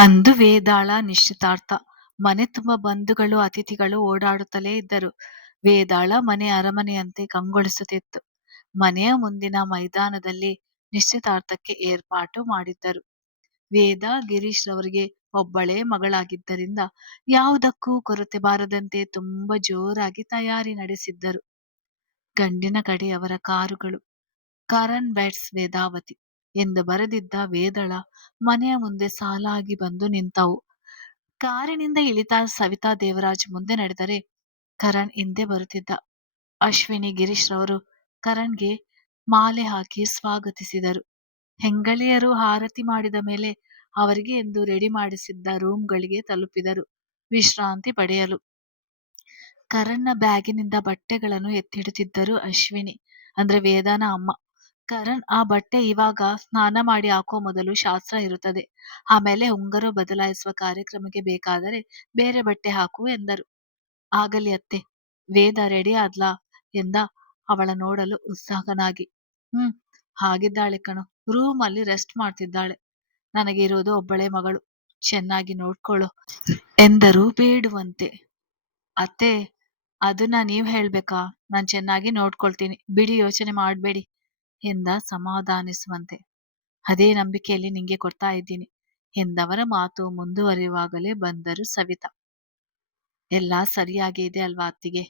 ಅಂದು ವೇದಾಳ ನಿಶ್ಚಿತಾರ್ಥ. ಮನೆ ತುಂಬ ಬಂಧುಗಳು, ಅತಿಥಿಗಳು ಓಡಾಡುತ್ತಲೇ ಇದ್ದರು. ವೇದಾಳ ಮನೆ ಅರಮನೆಯಂತೆ ಕಂಗೊಳಿಸುತ್ತಿತ್ತು. ಮನೆಯ ಮುಂದಿನ ಮೈದಾನದಲ್ಲಿ ನಿಶ್ಚಿತಾರ್ಥಕ್ಕೆ ಏರ್ಪಾಟು ಮಾಡಿದ್ದರು. ವೇದ, ಗಿರೀಶ್ ರವರಿಗೆ ಒಬ್ಬಳೇ ಮಗಳಾಗಿದ್ದರಿಂದ ಯಾವುದಕ್ಕೂ ಕೊರತೆ ಬಾರದಂತೆ ತುಂಬಾ ಜೋರಾಗಿ ತಯಾರಿ ನಡೆಸಿದ್ದರು. ಗಂಡಿನ ಕಡೆಯವರ ಕಾರುಗಳು ಕಾರನ್ ಬ್ಯಾಟ್ಸ್ ವೇದಾವತಿ" ಎಂದು ಬರೆದಿದ್ದ ವೇದಳ ಮನೆಯ ಮುಂದೆ ಸಾಲಾಗಿ ಬಂದು ನಿಂತವು. ಕಾರಿನಿಂದ ಇಳಿತ ಸವಿತಾ ದೇವರಾಜ್ ಮುಂದೆ ನಡೆದರೆ ಕರಣ್ ಹಿಂದೆ ಬರುತ್ತಿದ್ದ. ಅಶ್ವಿನಿ, ಗಿರೀಶ್ ರವರು ಕರಣ್ಗೆ ಮಾಲೆ ಹಾಕಿ ಸ್ವಾಗತಿಸಿದರು. ಹೆಂಗಳಿಯರು ಹಾರತಿ ಮಾಡಿದ ಮೇಲೆ ಅವರಿಗೆ ಎಂದು ರೆಡಿ ಮಾಡಿಸಿದ್ದ ರೂಂಗಳಿಗೆ ತಲುಪಿದರು ವಿಶ್ರಾಂತಿ ಪಡೆಯಲು. ಕರಣ್ನ ಬ್ಯಾಗಿನಿಂದ ಬಟ್ಟೆಗಳನ್ನು ಎತ್ತಿಡುತ್ತಿದ್ದರು ಅಶ್ವಿನಿ ಅಂದ್ರೆ ವೇದಾನ ಅಮ್ಮ. ಕರಣ್ ಆ ಬಟ್ಟೆ ಇವಾಗ ಸ್ನಾನ ಮಾಡಿ ಹಾಕೋ ಮೊದಲು ಶಾಸ್ತ್ರ ಇರುತ್ತದೆ. ಆಮೇಲೆ ಉಂಗುರ ಬದಲಾಯಿಸುವ ಕಾರ್ಯಕ್ರಮಕ್ಕೆ ಬೇಕಾದರೆ ಬೇರೆ ಬಟ್ಟೆ ಹಾಕು ಎಂದರು. ಆಗಲಿ ಅತ್ತೆ. ವೇದ ರೆಡಿ ಆದ್ಲಾ ಎಂದ ಅವಳ ನೋಡಲು ಉತ್ಸಾಹನಾಗಿ ಹ್ಮ್, ಹಾಗಿದ್ದಾಳೆ ಕಣು ರೂಮ್ ಅಲ್ಲಿ ರೆಸ್ಟ್ ಮಾಡ್ತಿದ್ದಾಳೆ. ನನಗೆ ಇರೋದು ಒಬ್ಬಳೇ ಮಗಳು. ಚೆನ್ನಾಗಿ ನೋಡ್ಕೊಳ್ಳೋ ಎಂದರು ಬೇಡುವಂತೆ. ಅತ್ತೆ, ಅದನ್ನ ನೀವ್ ಹೇಳ್ಬೇಕಾ ನಾನ್ ಚೆನ್ನಾಗಿ ನೋಡ್ಕೊಳ್ತೀನಿ, ಬಿಡಿ ಯೋಚನೆ ಮಾಡ್ಬೇಡಿ ಎಂದ ಸಮಾಧಾನಿಸುವಂತೆ. ಅದೇ ನಂಬಿಕೆಯಲ್ಲಿ ನಿಂಗೆ ಕೊಡ್ತಾ ಇದ್ದೀನಿ ಎಂದವರ ಮಾತು ಮುಂದುವರಿಯುವಾಗಲೇ ಬಂದರು ಸವಿತಾ. ಎಲ್ಲ ಸರಿಯಾಗಿ ಇದೆ ಅಲ್ವಾ ಅತ್ತಿಗೆ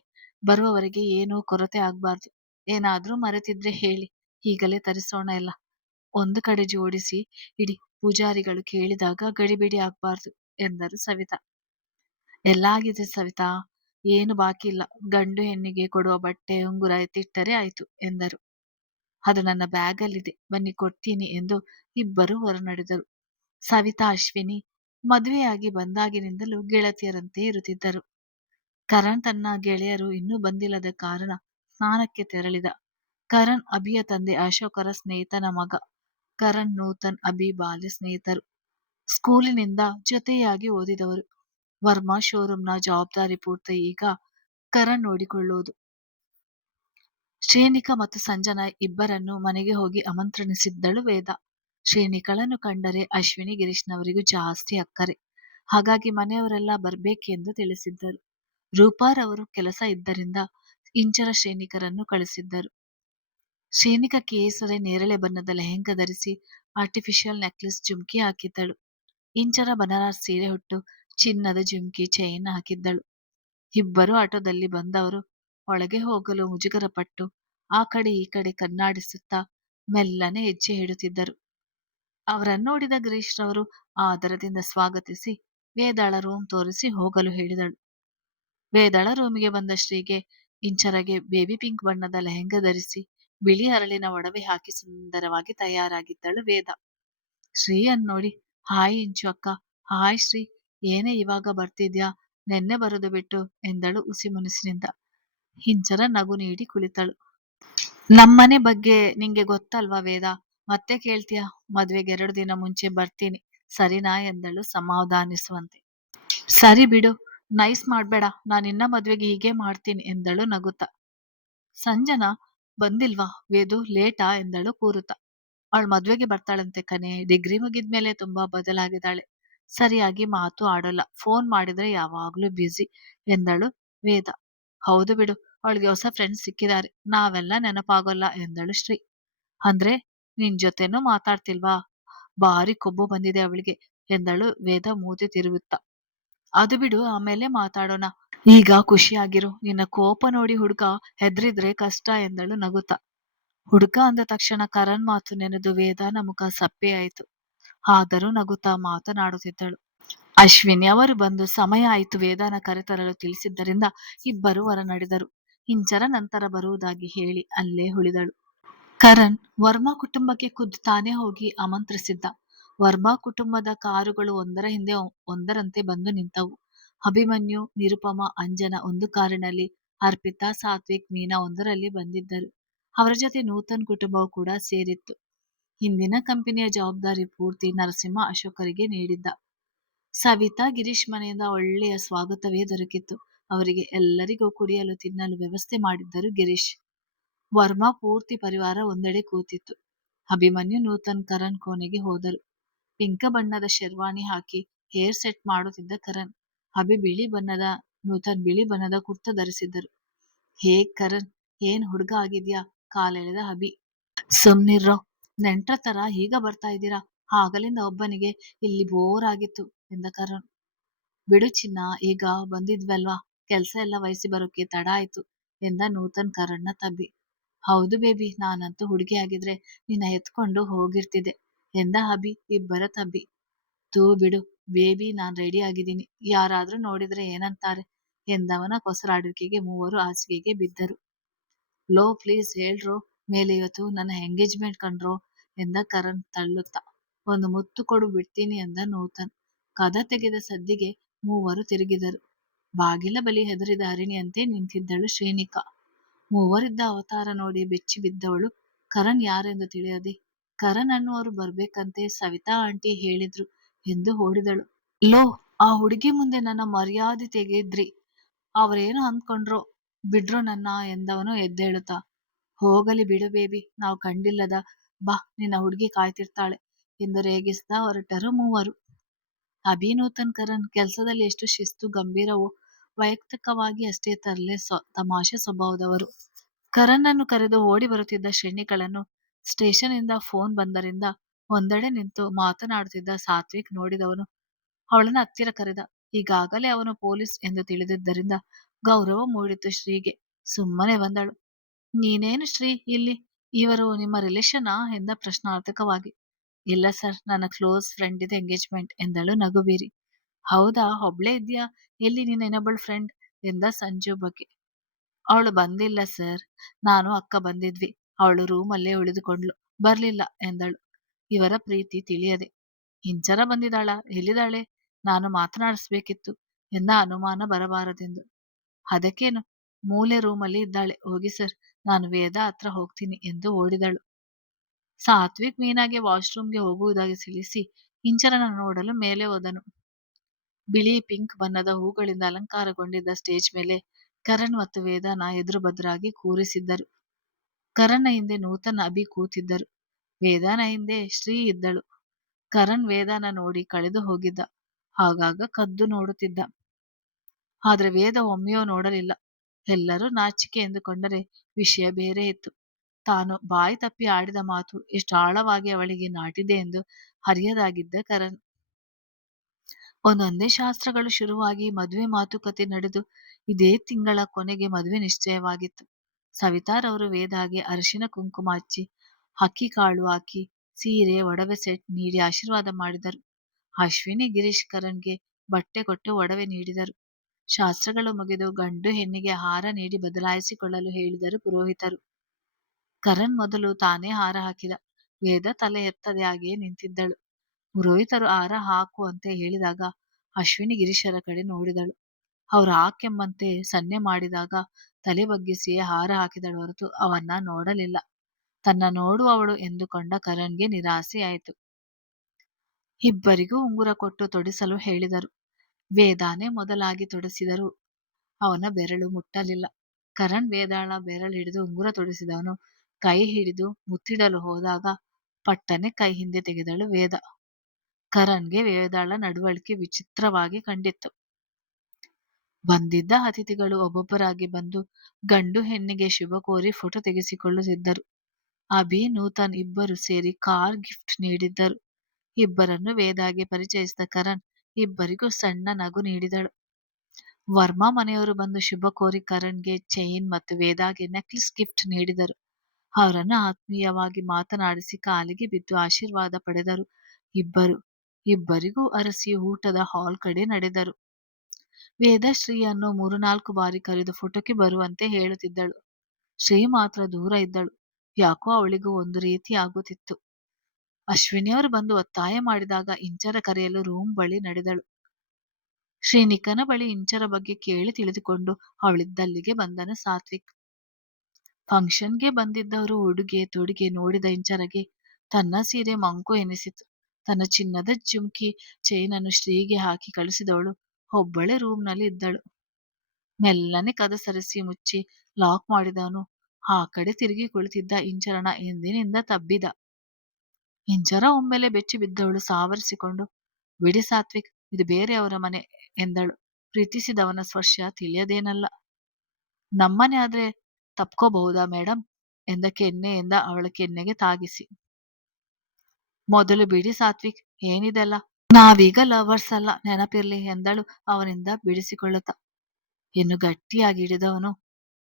ಬರುವವರೆಗೆ ಏನೂ ಕೊರತೆ ಆಗ್ಬಾರ್ದು. ಏನಾದ್ರೂ ಮರೆತಿದ್ರೆ ಹೇಳಿ, ಈಗಲೇ ತರಿಸೋಣ ಎಲ್ಲ. ಒಂದು ಕಡೆ ಜೋಡಿಸಿ, ಇಡಿ ಪೂಜಾರಿಗಳು ಕೇಳಿದಾಗ ಗಡಿಬಿಡಿ ಆಗ್ಬಾರ್ದು ಎಂದರು ಸವಿತಾ. ಎಲ್ಲ ಆಗಿದೆ ಸವಿತಾ, ಏನು ಬಾಕಿ ಇಲ್ಲ. ಗಂಡು ಹೆಣ್ಣಿಗೆ ಕೊಡುವ ಬಟ್ಟೆ, ಉಂಗುರ ಎತ್ತಿಟ್ಟರೆ ಆಯ್ತು ಎಂದರು. ಅದು ನನ್ನ ಬ್ಯಾಗಲ್ಲಿದೆ ಬನ್ನಿ, ಕೊಡ್ತೀನಿ ಎಂದು ಇಬ್ಬರೂ ಹೊರನಡೆದರು. ಸವಿತಾ, ಅಶ್ವಿನಿ ಮದುವೆಯಾಗಿ ಬಂದಾಗಿನಿಂದಲೂ ಗೆಳತಿಯರಂತೆ ಇರುತ್ತಿದ್ದರು. ಕರಣ್ ತನ್ನ ಗೆಳೆಯರು ಇನ್ನೂ ಬಂದಿಲ್ಲದ ಕಾರಣ ಸ್ನಾನಕ್ಕೆ ತೆರಳಿದ. ಕರಣ್ ಅಭಿಯ ತಂದೆ ಅಶೋಕರ ಸ್ನೇಹಿತನ ಮಗ. ಕರಣ್ ನೂತನ್ ಅಭಿ ಬಾಲ್ಯ ಸ್ನೇಹಿತರು. ಸ್ಕೂಲಿನಿಂದ ಜೊತೆಯಾಗಿ ಓದಿದವರು. ವರ್ಮಾ ಶೋರೂಮ್ನ ಜವಾಬ್ದಾರಿ ಪೂರ್ತಿ ಈಗ ಕರಣ್ ನೋಡಿಕೊಳ್ಳುವುದು. ಶ್ರೀನಿಕಾ ಮತ್ತು ಸಂಜನಾ ಇಬ್ಬರನ್ನು ಮನೆಗೆ ಹೋಗಿ ಆಮಂತ್ರಣಿಸಿದ್ದಳು ವೇದ. ಶ್ರೇಣಿಕಳನ್ನು ಕಂಡರೆ ಅಶ್ವಿನಿ, ಗಿರೀಶ್ನವರಿಗೂ ಜಾಸ್ತಿ ಅಕ್ಕರೆ. ಹಾಗಾಗಿ ಮನೆಯವರೆಲ್ಲ ಬರ್ಬೇಕೆಂದು ತಿಳಿಸಿದ್ದರು. ರೂಪಾರವರು ಕೆಲಸ ಇದ್ದರಿಂದ ಇಂಚರ ಶ್ರೇಣಿಕರನ್ನು ಕಳಿಸಿದ್ದರು. ಶ್ರೇಣಿಕ ಕೇಸರೆ ನೇರಳೆ ಬಣ್ಣದ ಲೆಹೆಂಗ ಧರಿಸಿ ಆರ್ಟಿಫಿಷಿಯಲ್ ನೆಕ್ಲೆಸ್ ಜುಮ್ಕಿ ಹಾಕಿದ್ದಳು. ಇಂಚರ ಬನಾರಸ್ ಸೀರೆ ಹುಟ್ಟು ಚಿನ್ನದ ಜುಮ್ಕಿ ಚೈನ್ ಹಾಕಿದ್ದಳು. ಇಬ್ಬರು ಆಟೋದಲ್ಲಿ ಬಂದವರು ಒಳಗೆ ಹೋಗಲು ಮುಜುಗರಪಟ್ಟು ಆ ಕಡೆ ಈ ಕಡೆ ಕಣ್ಣಾಡಿಸುತ್ತಾ ಮೆಲ್ಲನೆ ಹೆಜ್ಜೆ ಇಡುತ್ತಿದ್ದರು. ಅವರನ್ನು ನೋಡಿದ ಗಿರೀಶ್ ರವರು ಆದರದಿಂದ ಸ್ವಾಗತಿಸಿ ವೇದಾಳ ರೂಮ್ ತೋರಿಸಿ ಹೋಗಲು ಹೇಳಿದಳು. ವೇದಾಳ ರೂಮಿಗೆ ಬಂದ ಶ್ರೀಗೆ ಇಂಚರಗೆ ಬೇಬಿ ಪಿಂಕ್ ಬಣ್ಣದ ಲೆಹೆಂಗ ಧರಿಸಿ ಬಿಳಿ ಅರಳಿನ ಒಡವೆ ಹಾಕಿ ಸುಂದರವಾಗಿ ತಯಾರಾಗಿದ್ದಳು ವೇದ. ಶ್ರೀಯನ್ನು ನೋಡಿ, ಹಾಯ್ ಇಂಚು ಅಕ್ಕ, ಹಾಯ್ ಶ್ರೀ, ಏನೇ ಇವಾಗ ಬರ್ತಿದ್ಯಾ ನೆನ್ನೆ ಬರೋದು ಬಿಟ್ಟು, ಎಂದಳು ಉಸಿ ಹುಸಿ ಇಂಚರ ನಗು ನೀಡಿ ಕುಳಿತಳು. ನಮ್ಮನೆ ಬಗ್ಗೆ ನಿಂಗೆ ಗೊತ್ತಲ್ವಾ ವೇದ ಮತ್ತೆ ಕೇಳ್ತೀಯ? ಮದ್ವೆಗೆ ಎರಡು ದಿನ ಮುಂಚೆ ಬರ್ತೀನಿ ಸರಿನಾ ಎಂದಳು ಸಮಾಧಾನಿಸುವಂತೆ. ಸರಿ ಬಿಡು ನೈಸ್ ಮಾಡ್ಬೇಡ ಇನ್ನ ಮದ್ವೆಗೆ ಹೀಗೆ ಮಾಡ್ತೀನಿ ಎಂದಳು ನಗುತ್ತ. ಸಂಜನಾ, ಬಂದಿಲ್ವಾ ವೇದು, ಲೇಟಾ ಎಂದಳು ಕೂರುತ್ತಾ. ಅವ್ಳ್ ಮದ್ವೆಗೆ ಬರ್ತಾಳಂತೆ ಕನೆ ಡಿಗ್ರಿ ಮುಗಿದ್ಮೇಲೆ ತುಂಬಾ ಬದಲಾಗಿದ್ದಾಳೆ. ಸರಿಯಾಗಿ ಮಾತು ಆಡೋಲ್ಲ ಫೋನ್ ಮಾಡಿದ್ರೆ ಯಾವಾಗ್ಲೂ ಬ್ಯುಸಿ ಎಂದಳು ವೇದ. ಹೌದು ಬಿಡು, ಅವಳಿಗೆ ಹೊಸ ಫ್ರೆಂಡ್ಸ್ ಸಿಕ್ಕಿದ್ದಾರೆ ನಾವೆಲ್ಲ ನೆನಪಾಗೋಲ್ಲ ಎಂದಳು ಶ್ರೀ. ಅಂದ್ರೆ, ನಿನ್ ಜೊತೆನೂ ಮಾತಾಡ್ತಿಲ್ವಾ ಭಾರಿ ಕೊಬ್ಬು ಬಂದಿದೆ ಅವಳಿಗೆ ಎಂದಳು ವೇದ ಮೂತಿ ತಿರುಗುತ್ತಾ ಅದು ಬಿಡು, ಆಮೇಲೆ ಮಾತಾಡೋಣ ಈಗ ಖುಷಿಯಾಗಿರು ನಿನ್ನ ಕೋಪ ನೋಡಿ ಹುಡುಗ ಹೆದ್ರಿದ್ರೆ ಕಷ್ಟ ಎಂದಳು ನಗುತ್ತಾ. ಹುಡುಗ ಅಂದ ತಕ್ಷಣ ಕರಣ್ ಮಾತು ನೆನೆದು ವೇದನ ಸಪ್ಪೆ ಸಪ್ಪೆಯಾಯಿತು. ಆದರೂ ನಗುತ್ತಾ ಮಾತನಾಡುತ್ತಿದ್ದಳು. ಅಶ್ವಿನಿ ಅವರು ಬಂದು ಸಮಯ ಆಯಿತು ವೇದನ ಕರೆತರಲು ತಿಳಿಸಿದ್ದರಿಂದ ಇಬ್ಬರು ಹೊರ ನಡೆದರು. ಇಂಚರ ನಂತರ ಬರುವುದಾಗಿ ಹೇಳಿ ಅಲ್ಲೇ ಉಳಿದಳು. ಕರಣ್ ವರ್ಮಾ ಕುಟುಂಬಕ್ಕೆ ಖುದ್ದು ತಾನೇ ಹೋಗಿ ಆಮಂತ್ರಿಸಿದ್ದ. ವರ್ಮಾ ಕುಟುಂಬದ ಕಾರುಗಳು ಒಂದರ ಹಿಂದೆ ಒಂದರಂತೆ ಬಂದು ನಿಂತವು. ಅಭಿಮನ್ಯು, ನಿರುಪಮ, ಅಂಜನ ಒಂದು ಕಾರಿನಲ್ಲಿ ಅರ್ಪಿತಾ, ಸಾತ್ವಿಕ್, ಮೀನಾ ಒಂದರಲ್ಲಿ ಬಂದಿದ್ದರು. ಅವರ ಜೊತೆ ನೂತನ್ ಕುಟುಂಬವು ಕೂಡ ಸೇರಿತ್ತು. ಹಿಂದಿನ ಕಂಪನಿಯ ಜವಾಬ್ದಾರಿ ಪೂರ್ತಿ ನರಸಿಂಹ ಅಶೋಕರಿಗೆ ನೀಡಿದ್ದ. ಸವಿತಾ ಗಿರೀಶ್ ಮನೆಯಿಂದ ಒಳ್ಳೆಯ ಸ್ವಾಗತವೇ ದೊರಕಿತ್ತು. ಅವರಿಗೆ ಎಲ್ಲರಿಗೂ ಕುಡಿಯಲು ತಿನ್ನಲು ವ್ಯವಸ್ಥೆ ಮಾಡಿದ್ದರು ಗಿರೀಶ್. ವರ್ಮಾ ಪೂರ್ತಿ ಪರಿವಾರ ಒಂದೆಡೆ ಕೂತಿತ್ತು. ಅಭಿಮನ್ಯು ನೂತನ್ ಕರಣ್ ಕೋಣೆಗೆ ಹೋದರು. ಪಿಂಕ ಬಣ್ಣದ ಶೆರ್ವಾನಿ ಹಾಕಿ ಹೇರ್ ಸೆಟ್ ಮಾಡುತ್ತಿದ್ದ ಕರಣ್ ಅಭಿ ಬಿಳಿ ಬಣ್ಣದ, ನೂತನ್ ಬಿಳಿ ಬಣ್ಣದ ಕುರ್ತಾ ಧರಿಸಿದ್ದರು ಹೇ ಕರಣ್, ಏನ್ ಹುಡುಗ ಆಗಿದ್ಯಾ ಕಾಲೆಳೆದ ಅಭಿ ಸುಮ್ನಿರ್ರೋ, ನೆಂಟ್ರ ತರ ಈಗ ಬರ್ತಾ ಇದ್ದೀರಾ ಆಗಲಿಂದ ಒಬ್ಬನಿಗೆ ಇಲ್ಲಿ ಬೋರ್ ಆಗಿತ್ತು ಎಂದ ಕರಣ್. ಬಿಡು ಚಿನ್ನ, ಈಗ ಬಂದಿದ್ವಲ್ವಾ? ಕೆಲ್ಸ ಎಲ್ಲ ವಹಿಸಿ ಬರೋಕೆ ತಡ ಆಯ್ತು, ಎಂದ ನೂತನ್ ಕರಣ್ನ ತಬ್ಬಿ. ಹೌದು ಬೇಬಿ, ನಾನಂತೂ ಹುಡುಗಿ ಆಗಿದ್ರೆ ನಿನ್ನ ಎತ್ಕೊಂಡು ಹೋಗಿರ್ತಿದ್ದೆ, ಎಂದ ಅಭಿ ಇಬ್ಬರ ತಬ್ಬಿ. ತೂ ಬಿಡು, ಬೇಬಿ, ನಾನ್ ರೆಡಿ ಆಗಿದ್ದೀನಿ, ಯಾರಾದ್ರೂ ನೋಡಿದ್ರೆ ಏನಂತಾರೆ? ಎಂದವನ ಕೊಸರಾಡಿಕೆಗೆ ಮೂವರು ಹಾಸಿಗೆಗೆ ಬಿದ್ದರು. ಲೋ, ಪ್ಲೀಸ್ ಹೇಳ್ರೋ, ಮೇಲೆ ಇವತ್ತು ನನ್ನ ಎಂಗೇಜ್ಮೆಂಟ್ ಕಣ್ರೋ ಎಂದ ಕರಣ್ ತಳ್ಳುತ್ತಾ. ಒಂದು ಮುತ್ತು ಕೊಡು, ಬಿಡ್ತೀನಿ, ಎಂದ ನೂತನ್. ಕದ ತೆಗೆದ ಸದ್ದಿಗೆ ಮೂವರು ತಿರುಗಿದರು. ಬಾಗಿಲ ಬಳಿ ಹೆದರಿದ ಹರಿಣಿಯಂತೆ ನಿಂತಿದ್ದಳು ಶ್ರೇಣಿಕಾ ಮೂವರಿದ್ದ ಅವತಾರ ನೋಡಿ ಬೆಚ್ಚಿ ಬಿದ್ದವಳು, ಕರಣ್ ಯಾರೆಂದು ತಿಳಿಯದೆ? ಕರಣ್ ಅನ್ನುವರು ಬರ್ಬೇಕಂತೆ ಸವಿತಾ ಆಂಟಿ ಹೇಳಿದ್ರು ಎಂದು ಓಡಿದಳು. ಲೋ, ಆ ಹುಡುಗಿ ಮುಂದೆ ನನ್ನ ಮರ್ಯಾದೆ ತೆಗೆದ್ರಿ. ಅವರೇನು ಅಂದ್ಕೊಂಡ್ರೋ ಬಿಡ್ರೋ ನನ್ನ ಎಂದವನು ಎದ್ದೇಳುತ್ತಾ. ಹೋಗಲಿ ಬಿಡು ಬೇಬಿ, ನಾವು ಕಂಡಿಲ್ಲದ. ಬಾ, ನಿನ್ನ ಹುಡುಗಿ ಕಾಯ್ತಿರ್ತಾಳೆ ಎಂದು ರೇಗಿಸ್ತಾ ಹೊರಟರು ಮೂವರು. ಅಭಿ ನೂತನ್ ಕರಣ್ ಕೆಲಸದಲ್ಲಿ ಎಷ್ಟು ಶಿಸ್ತು ಗಂಭೀರವೋ ವೈಯಕ್ತಿಕವಾಗಿ ಅಷ್ಟೇ ತರಲೆ ತಮಾಷೆ ಸ್ವಭಾವದವರು. ಕರನ್‌ನನ್ನು ಕರೆದು ಓಡಿ ಬರುತ್ತಿದ್ದ ಶ್ರೇಣಿಗಳನ್ನು ಸ್ಟೇಷನ್ ಇಂದ ಫೋನ್ ಬಂದರಿಂದ ಒಂದೆಡೆ ನಿಂತು ಮಾತನಾಡುತ್ತಿದ್ದ ಸಾತ್ವಿಕ್ ನೋಡಿದವನು, ಅವಳನ್ನು ಹತ್ತಿರ ಕರೆದ. ಈಗಾಗಲೇ ಅವನು ಪೊಲೀಸ್ ಎಂದು ತಿಳಿದಿದ್ದರಿಂದ ಗೌರವ ಮೂಡಿತು ಶ್ರೀಗೆ. ಸುಮ್ಮನೆ ಬಂದಳು. ನೀನೇನು ಶ್ರೀ, ಇಲ್ಲಿ? ಇವರು ನಿಮ್ಮ ರಿಲೇಷನಾ? ಎಂದ ಪ್ರಶ್ನಾರ್ಥಕವಾಗಿ. ಇಲ್ಲ ಸರ್, ನನ್ನ ಕ್ಲೋಸ್ ಫ್ರೆಂಡ್ ಇದೆ, ಎಂಗೇಜ್ಮೆಂಟ್ ಎಂದಳು ನಗುಬೀರಿ. ಹೌದಾ, ಒಬ್ಳೇ ಇದ್ಯಾ ಎಲ್ಲಿ ನಿನ್ನ ಇನ್ನೊಬ್ಬಳ ಫ್ರೆಂಡ್? ಎಂದ ಸಂಜು ಬಗ್ಗೆ. ಅವಳು ಬಂದಿಲ್ಲ ಸರ್, ನಾನು ಅಕ್ಕ ಬಂದಿದ್ವಿ. ಅವಳು ರೂಮಲ್ಲೇ ಉಳಿದುಕೊಂಡ್ಲು ಬರ್ಲಿಲ್ಲ ಎಂದಳು. ಇವರ ಪ್ರೀತಿ ತಿಳಿಯದೆ. ಇಂಚರ ಬಂದಿದ್ದಾಳ, ಎಲ್ಲಿದ್ದಾಳೆ? ನಾನು ಮಾತನಾಡಿಸ್ಬೇಕಿತ್ತು, ಎಂದ ಅನುಮಾನ ಬರಬಾರದೆಂದು. ಅದಕ್ಕೇನು? ಮೂಲೆ ರೂಮಲ್ಲಿ ಇದ್ದಾಳೆ. ಹೋಗಿ ಸರ್, ನಾನು ವೇದ ಹತ್ರ ಹೋಗ್ತೀನಿ ಎಂದು ಓಡಿದಳು. ಸಾತ್ವಿಕ್ ಮೀನಾಗೆ ವಾಶ್ರೂಮ್ಗೆ ಹೋಗುವುದಾಗಿ ತಿಳಿಸಿ ಇಂಚರನ ನೋಡಲು ಮೇಲೆ ಹೋದನು. ಬಿಳಿ, ಪಿಂಕ್ ಬಣ್ಣದ ಹೂಗಳಿಂದ ಅಲಂಕಾರಗೊಂಡಿದ್ದ ಸ್ಟೇಜ್ ಮೇಲೆ ಕರಣ್ ಮತ್ತು ವೇದಾನ ಎದುರು ಬದುರಾಗಿ ಕೂರಿಸಿದ್ದರು. ಕರಣ್ ಹಿಂದೆ ನೂತನ ಅಭಿ ಕೂತಿದ್ದರು. ವೇದಾನ ಹಿಂದೆ ಶ್ರೀ ಇದ್ದಳು. ಕರಣ್ ವೇದಾನ ನೋಡಿ ಕಳೆದು ಹೋಗಿದ್ದ. ಆಗಾಗ ಕದ್ದು ನೋಡುತ್ತಿದ್ದ. ಆದ್ರೆ ವೇದ ಒಮ್ಮೆಯೋ ನೋಡಲಿಲ್ಲ. ಎಲ್ಲರೂ ನಾಚಿಕೆ ಎಂದುಕೊಂಡರೆ ವಿಷಯ ಬೇರೆ ಇತ್ತು. ತಾನು ಬಾಯಿ ತಪ್ಪಿ ಆಡಿದ ಮಾತು ಎಷ್ಟು ಆಳವಾಗಿ ಅವಳಿಗೆ ನಾಟಿದೆ ಎಂದು ಹರಿಯದಾಗಿದ್ದ ಕರಣ್. ಒಂದೊಂದೇ ಶಾಸ್ತ್ರಗಳು ಶುರುವಾಗಿ ಮದುವೆ ಮಾತುಕತೆ ನಡೆದು ಇದೇ ತಿಂಗಳ ಕೊನೆಗೆ ಮದುವೆ ನಿಶ್ಚಯವಾಗಿತ್ತು. ಸವಿತಾರವರು ವೇದಾಗೆ ಅರಶಿನ ಕುಂಕುಮ ಹಚ್ಚಿ ಹಕ್ಕಿ ಕಾಳು ಹಾಕಿ, ಸೀರೆ, ಒಡವೆ ಸೆಟ್ ನೀಡಿ ಆಶೀರ್ವಾದ ಮಾಡಿದರು. ಅಶ್ವಿನಿ ಗಿರೀಶ್ ಕರಣ್ಗೆ ಬಟ್ಟೆ ಕೊಟ್ಟು ಒಡವೆ ನೀಡಿದರು. ಶಾಸ್ತ್ರಗಳು ಮುಗಿದು ಗಂಡು ಹೆಣ್ಣಿಗೆ ಹಾರ ನೀಡಿ ಬದಲಾಯಿಸಿಕೊಳ್ಳಲು ಹೇಳಿದರು ಪುರೋಹಿತರು. ಕರಣ್ ಮೊದಲು ತಾನೇ ಹಾರ ಹಾಕಿದ. ವೇದ ತಲೆ ಎತ್ತದೆ ಹಾಗೆಯೇ ನಿಂತಿದ್ದಳು. ಪುರೋಹಿತರು ಹಾರ ಹಾಕು ಅಂತ ಹೇಳಿದಾಗ ಅಶ್ವಿನಿ ಗಿರೀಶರ ಕಡೆ ನೋಡಿದಳು. ಅವರು ಹಾಕೆಂಬಂತೆ ಸನ್ನೆ ಮಾಡಿದಾಗ ತಲೆ ಬಗ್ಗಿಸಿಯೇ ಹಾರ ಹಾಕಿದಳು ಹೊರತು ಅವನ್ನ ನೋಡಲಿಲ್ಲ. ತನ್ನ ನೋಡುವವಳು ಎಂದುಕೊಂಡ ಕರಣ್ಗೆ ನಿರಾಸೆಯಾಯಿತು ಇಬ್ಬರಿಗೂ ಉಂಗುರ ಕೊಟ್ಟು ತೊಡಿಸಲು ಹೇಳಿದರು. ವೇದಾನೇ ಮೊದಲಾಗಿ ತೊಡಿಸಿದರು ಅವನ ಬೆರಳು ಮುಟ್ಟಲಿಲ್ಲ. ಕರಣ್ ವೇದಾಳ ಬೆರಳು ಹಿಡಿದು ಉಂಗುರ ತೊಡಿಸಿದವನು ಕೈ ಹಿಡಿದು ಮುತ್ತಿಡಲು ಹೋದಾಗ ಪಟ್ಟನೆ ಕೈ ಹಿಂದೆ ತೆಗೆದಳು ವೇದ. ಕರಣ್ಗೆ ವೇದಾಳ ನಡವಳಿಕೆ ವಿಚಿತ್ರವಾಗಿ ಕಂಡಿತ್ತು. ಬಂದಿದ್ದ ಅತಿಥಿಗಳು ಒಬ್ಬೊಬ್ಬರಾಗಿ ಬಂದು ಗಂಡು ಹೆಣ್ಣಿಗೆ ಶುಭ ಕೋರಿ ಫೋಟೋ ತೆಗೆಸಿಕೊಳ್ಳುತ್ತಿದ್ದರು. ಅಭಿ, ನೂತನ್ ಇಬ್ಬರು ಸೇರಿ ಕಾರ್ ಗಿಫ್ಟ್ ನೀಡಿದ್ದರು. ಇಬ್ಬರನ್ನು ವೇದಾಗೆ ಪರಿಚಯಿಸಿದ ಕರಣ್ ಇಬ್ಬರಿಗೂ ಸಣ್ಣ ನಗು ನೀಡಿದಳು. ವರ್ಮಾ ಮನೆಯವರು ಬಂದು ಶುಭ ಕೋರಿ ಕರಣ್ಗೆ ಚೈನ್ ಮತ್ತು ವೇದಾಗೆ ನೆಕ್ಲೆಸ್ ಗಿಫ್ಟ್ ನೀಡಿದರು. ಅವರನ್ನು ಆತ್ಮೀಯವಾಗಿ ಮಾತನಾಡಿಸಿ ಕಾಲಿಗೆ ಬಿದ್ದು ಆಶೀರ್ವಾದ ಪಡೆದರು. ಇಬ್ಬರು, ಇಬ್ಬರಿಗೂ ಅರಸಿ ಊಟದ ಹಾಲ್ ಕಡೆ ನಡೆದರು. ವೇದಶ್ರೀಯನ್ನು ಮೂರುನಾಲ್ಕು ಮೂರು ನಾಲ್ಕು ಬಾರಿ ಕರೆದು ಫೋಟೋಕ್ಕೆ ಬರುವಂತೆ ಹೇಳುತ್ತಿದ್ದಳು. ಶ್ರೀ ಮಾತ್ರ ದೂರ ಇದ್ದಳು. ಯಾಕೋ ಅವಳಿಗೂ ಒಂದು ರೀತಿ ಆಗುತ್ತಿತ್ತು. ಅಶ್ವಿನಿಯವರು ಬಂದು ಒತ್ತಾಯ ಮಾಡಿದಾಗ ಇಂಚರ ಕರೆಯಲು ರೂಮ್ ಬಳಿ ನಡೆದಳು. ಶ್ರೀನಿಕನ ಬಳಿ ಇಂಚರ ಬಗ್ಗೆ ಕೇಳಿ ತಿಳಿದುಕೊಂಡು ಅವಳಿದ್ದಲ್ಲಿಗೆ ಬಂದನು ಸಾತ್ವಿಕ್. ಫಂಕ್ಷನ್ಗೆ ಬಂದಿದ್ದವರು ಉಡುಗೆ, ತೊಡುಗೆ ನೋಡಿದ ಇಂಚರಗೆ ತನ್ನ ಸೀರೆ ಮಂಕು ಎನಿಸಿತು. ತನ್ನ ಚಿನ್ನದ ಜುಮ್ಕಿ ಚೈನನ್ನು ಶ್ರೀಗೆ ಹಾಕಿ ಕಳಿಸಿದವಳು. ಒಬ್ಬಳೆ ರೂಮ್ನಲ್ಲಿ ಇದ್ದಳು. ಮೆಲ್ಲನೆ ಕದ ಸರಿಸಿ ಮುಚ್ಚಿ ಲಾಕ್ ಮಾಡಿದವನು. ಆ ಕಡೆ ತಿರುಗಿ ಕುಳಿತಿದ್ದ ಇಂಚರಣ ಎಂದಿನಿಂದ ತಬ್ಬಿದ. ಇಂಚರ ಒಮ್ಮೆಲೆ ಬೆಚ್ಚಿ ಬಿದ್ದವಳು ಸಾವರಿಸಿಕೊಂಡು, ಬಿಡಿ ಸಾತ್ವಿಕ್, ಇದು ಬೇರೆಯವರ ಮನೆ ಎಂದಳು. ಪ್ರೀತಿಸಿದವನ ಸ್ಪರ್ಶ ತಿಳಿಯದೇನಲ್ಲ. ನಮ್ಮನೆ ಆದ್ರೆ ತಪ್ಕೋಬಹುದಾ ಮೇಡಮ್ ಎಂದ ಕೆನ್ನೆಯಿಂದ ಅವಳ ಕೆನ್ನೆಗೆ ತಾಗಿಸಿ. ಮೊದಲು ಬಿಡಿ ಸಾತ್ವಿಕ್, ಏನಿದೆಲ್ಲ? ನಾವೀಗ ಲವರ್ಸ್ ಅಲ್ಲ, ನೆನಪಿರ್ಲಿ ಎಂದಳು ಅವನಿಂದ ಬಿಡಿಸಿಕೊಳ್ಳುತ್ತ. ಇನ್ನು ಗಟ್ಟಿಯಾಗಿ ಹಿಡಿದವನು?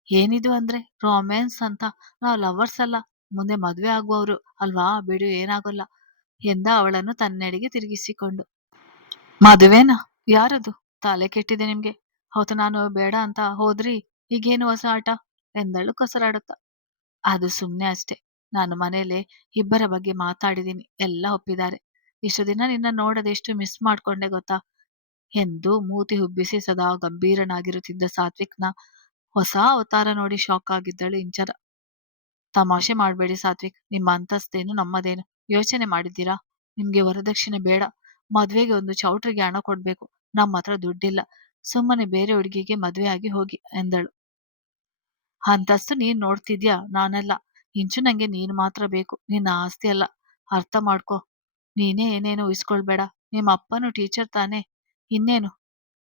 ಏನಿದು ಅಂದ್ರೆ ರೊಮ್ಯಾನ್ಸ್ ಅಂತ? ನಾವು ಲವರ್ಸ್ ಅಲ್ಲ, ಮುಂದೆ ಮದುವೆ ಆಗುವವರು ಅಲ್ವಾ? ಬಿಡು, ಏನಾಗಲ್ಲ ಎಂದ ಅವಳನ್ನು ತನ್ನೆಡೆಗೆ ತಿರುಗಿಸಿಕೊಂಡು. ಮದುವೆನಾ? ಯಾರದು? ತಲೆ ಕೆಟ್ಟಿದೆ ನಿಮ್ಗೆ? ಹೌದು ನಾನು ಬೇಡ ಅಂತ ಹೋದ್ರಿ? ಈಗೇನು ಹೊಸ ಆಟ? ಎಂದಳು ಕಸರಾಡುತ್ತ. ಅದು ಸುಮ್ನೆ ಅಷ್ಟೆ. ನಾನು ಮನೇಲೆ ಇಬ್ಬರ ಬಗ್ಗೆ ಮಾತಾಡಿದೀನಿ ಎಲ್ಲ ಒಪ್ಪಿದ್ದಾರೆ. ಇಷ್ಟು ದಿನ ನಿನ್ನ ನೋಡದೆಷ್ಟು ಮಿಸ್ ಮಾಡ್ಕೊಂಡೆ ಗೊತ್ತಾ? ಎಂದು ಮೂತಿ ಹುಬ್ಬಿಸಿ ಸದಾ ಗಂಭೀರನಾಗಿರುತ್ತಿದ್ದ ಸಾತ್ವಿಕ್ನ ಹೊಸ ಅವತಾರ ನೋಡಿ ಶಾಕ್ ಆಗಿದ್ದಳು ಇಂಚರ. ತಮಾಷೆ ಮಾಡಬೇಡಿ ಸಾತ್ವಿಕ್. ನಿಮ್ಮ ಅಂತಸ್ತೇನು ನಮ್ಮದೇನು? ಯೋಚನೆ ಮಾಡಿದ್ದೀರಾ? ನಿಮ್ಗೆ ವರದಕ್ಷಿಣೆ ಬೇಡ. ಮದ್ವೆಗೆ ಒಂದು ಚೌಟ್ರಿಗೆ ಹಣ ಕೊಡ್ಬೇಕು. ನಮ್ಮ ಹತ್ರ ದುಡ್ಡಿಲ್ಲ. ಸುಮ್ಮನೆ ಬೇರೆ ಹುಡುಗಿಗೆ ಮದ್ವೆ ಆಗಿ ಹೋಗಿ ಎಂದಳು. ಅಂತಸ್ತು ನೀನ್ ನೋಡ್ತಿದ್ಯಾ? ನಾನಲ್ಲ. ಇಂಚು ನಂಗೆ ನೀನ್ ಮಾತ್ರ ಬೇಕು. ನಿನ್ನ ಆಸ್ತಿ ಅಲ್ಲ. ಅರ್ಥ ಮಾಡ್ಕೊ. ನೀನೇ ಏನೇನು ಉಯಿಸ್ಕೊಳ್ಬೇಡ. ನಿಮ್ಮ ಅಪ್ಪನು ಟೀಚರ್ ತಾನೇ. ಇನ್ನೇನು?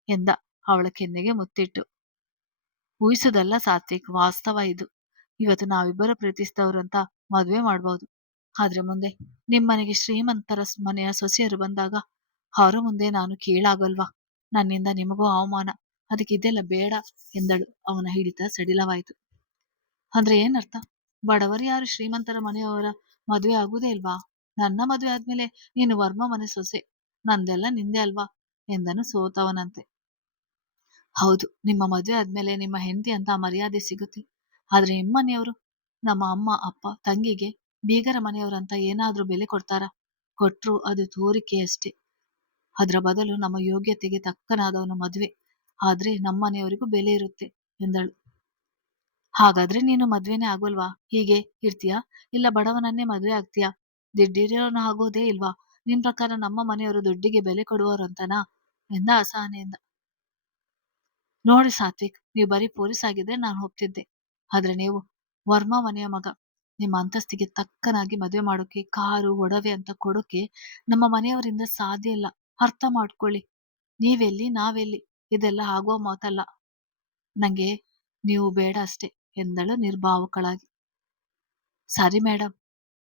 ಎಂದ. ಅವಳ ಕೆನ್ನೆಗೆ ಮುತ್ತಿಟ್ಟು. ಊಹಿಸುದಲ್ಲ ಸಾತ್ವಿಕ್. ವಾಸ್ತವ ಇದು. ಇವತ್ತು ನಾವಿಬ್ಬರು ಅಂತ ಮದ್ವೆ ಮಾಡ್ಬೋದು. ಆದ್ರೆ ಮುಂದೆ ನಿಮ್ಮನೆಗೆ ಶ್ರೀಮಂತರ ಮನೆಯ ಸೊಸೆಯರು ಬಂದಾಗ ಅವರ ಮುಂದೆ ನಾನು ಕೀಳಾಗಲ್ವಾ? ನನ್ನಿಂದ ನಿಮಗೂ ಅವಮಾನ. ಅದಕ್ಕಿದೆಲ್ಲ ಬೇಡ ಎಂದಳು. ಅವನ ಹಿಡಿತ ಸಡಿಲವಾಯಿತು. ಅಂದ್ರೆ ಏನರ್ಥ? ಬಡವರು ಯಾರು ಶ್ರೀಮಂತರ ಮನೆಯವರ ಮದುವೆ ಆಗುವುದೇ ಇಲ್ವಾ? ನನ್ನ ಮದುವೆ ಆದ್ಮೇಲೆ ನೀನು ವರ್ಮ ಮನೆ ಸೊಸೆ. ನಂದೆಲ್ಲ ನಿಂದೆ ಅಲ್ವಾ? ಎಂದನು ಸೋತವನಂತೆ. ಹೌದು, ನಿಮ್ಮ ಮದುವೆ ಆದ್ಮೇಲೆ ನಿಮ್ಮ ಹೆಂಡತಿ ಅಂತ ಮರ್ಯಾದೆ ಸಿಗುತ್ತೆ. ಆದ್ರೆ ನಿಮ್ಮನೆಯವರು ನಮ್ಮ ಅಮ್ಮ, ಅಪ್ಪ, ತಂಗಿಗೆ ಬೀಗರ ಮನೆಯವರಂತ ಏನಾದ್ರೂ ಬೆಲೆ ಕೊಡ್ತಾರ? ಕೊಟ್ರು ಅದು ತೋರಿಕೆ ಅಷ್ಟೇ. ಅದರ ಬದಲು ನಮ್ಮ ಯೋಗ್ಯತೆಗೆ ತಕ್ಕನಾದವನು ಮದುವೆ. ಆದ್ರೆ ನಮ್ಮನೆಯವರಿಗೂ ಬೆಲೆ ಇರುತ್ತೆ, ಎಂದಳು. ಹಾಗಾದ್ರೆ ನೀನು ಮದ್ವೆನೇ ಆಗೋಲ್ವಾ? ಹೀಗೆ ಇರ್ತೀಯಾ? ಇಲ್ಲ ಬಡವನನ್ನೇ ಮದ್ವೆ ಆಗ್ತೀಯಾ? ದುಡ್ಡಿರೋನು ಆಗೋದೇ ಇಲ್ವಾ? ನಿನ್ ಪ್ರಕಾರ ನಮ್ಮ ಮನೆಯವರು ದುಡ್ಡಿಗೆ ಬೆಲೆ ಕೊಡುವವರು ಅಂತನಾ ಎಂದ ಅಸಹನೆಯಿಂದ. ನೋಡಿ ಸಾತ್ವಿಕ್, ನೀವು ಬರೀ ಪೊಲೀಸ್ ಆಗಿದ್ರೆ ನಾನು ಹೋಗ್ತಿದ್ದೆ ಆದ್ರೆ ನೀವು ವರ್ಮಾ ಮನೆಯ ಮಗ. ನಿಮ್ಮ ಅಂತಸ್ತಿಗೆ ತಕ್ಕನಾಗಿ ಮದುವೆ ಮಾಡೋಕೆ, ಕಾರು, ಒಡವೆ ಅಂತ ಕೊಡೋಕೆ ನಮ್ಮ ಮನೆಯವರಿಂದ ಸಾಧ್ಯ ಇಲ್ಲ. ಅರ್ಥ ಮಾಡ್ಕೊಳ್ಳಿ. ನೀವೆಲ್ಲಿ, ನಾವೆಲ್ಲಿ? ಇದೆಲ್ಲ ಆಗುವ ಮಾತಲ್ಲ. ನಂಗೆ ನೀವು ಬೇಡ ಅಷ್ಟೇ. ಎಂದಳು ನಿರ್ಭಾವುಕಳಾಗಿ. ಸರಿ ಮೇಡಮ್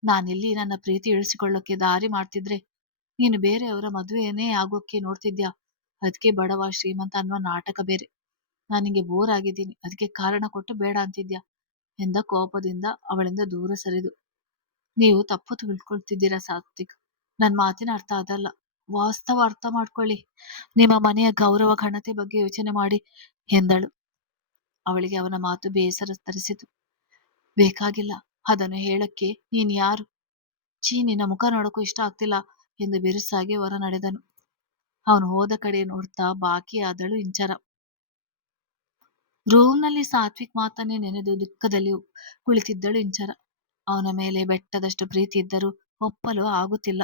ನಾನಿಲ್ಲಿ ನನ್ನ ಪ್ರೀತಿ ಇಳಿಸಿಕೊಳ್ಳೋಕೆ ದಾರಿ ಮಾಡ್ತಿದ್ರೆ ನೀನು ಬೇರೆಯವರ ಮದುವೆನೇ ಆಗೋಕೆ ನೋಡ್ತಿದ್ಯಾ? ಅದಕ್ಕೆ ಬಡವ, ಶ್ರೀಮಂತ ಅನ್ನುವ ನಾಟಕ ಬೇರೆ. ನಾನು ನಿಂಗೆ ಬೋರ್ ಆಗಿದ್ದೀನಿ ಅದಕ್ಕೆ ಕಾರಣ ಕೊಟ್ಟು ಬೇಡ ಅಂತಿದ್ಯಾ? ಎಂದ ಕೋಪದಿಂದ ಅವಳಿಂದ ದೂರ ಸರಿದು. ನೀವು ತಪ್ಪು ತಿಳ್ಕೊಳ್ತಿದ್ದೀರಾ ಸಾತ್ವಿಕ್? ನನ್ನ ಮಾತಿನ ಅರ್ಥ ಅದಲ್ಲ. ವಾಸ್ತವ ಅರ್ಥ ಮಾಡ್ಕೊಳ್ಳಿ. ನಿಮ್ಮ ಮನೆಯ ಗೌರವ, ಘನತೆ ಬಗ್ಗೆ ಯೋಚನೆ ಮಾಡಿ, ಎಂದಳು. ಅವಳಿಗೆ ಅವನ ಮಾತು ಬೇಸರ ತರಿಸಿತು ಬೇಕಾಗಿಲ್ಲ, ಅದನ್ನು ಹೇಳಕ್ಕೆ ನೀನ್ ಯಾರು? ಚೀ ನಿನ್ನ ಮುಖ ನೋಡಕ್ಕೂ ಇಷ್ಟ ಆಗ್ತಿಲ್ಲ ಎಂದು ಬಿರುಸಾಗಿ ಹೊರ ನಡೆದನು ಅವನು ಹೋದ ಕಡೆ ನೋಡ್ತಾ ಬಾಕಿ ಆದಳು ಇಂಚರ. ರೂಮ್ನಲ್ಲಿ ಸಾತ್ವಿಕ್ ಮಾತನ್ನೇ ನೆನೆದು ದುಃಖದಲ್ಲಿ ಕುಳಿತಿದ್ದಳು ಇಂಚರ. ಅವನ ಮೇಲೆ ಬೆಟ್ಟದಷ್ಟು ಪ್ರೀತಿ ಇದ್ದರೂ ಒಪ್ಪಲು ಆಗುತ್ತಿಲ್ಲ.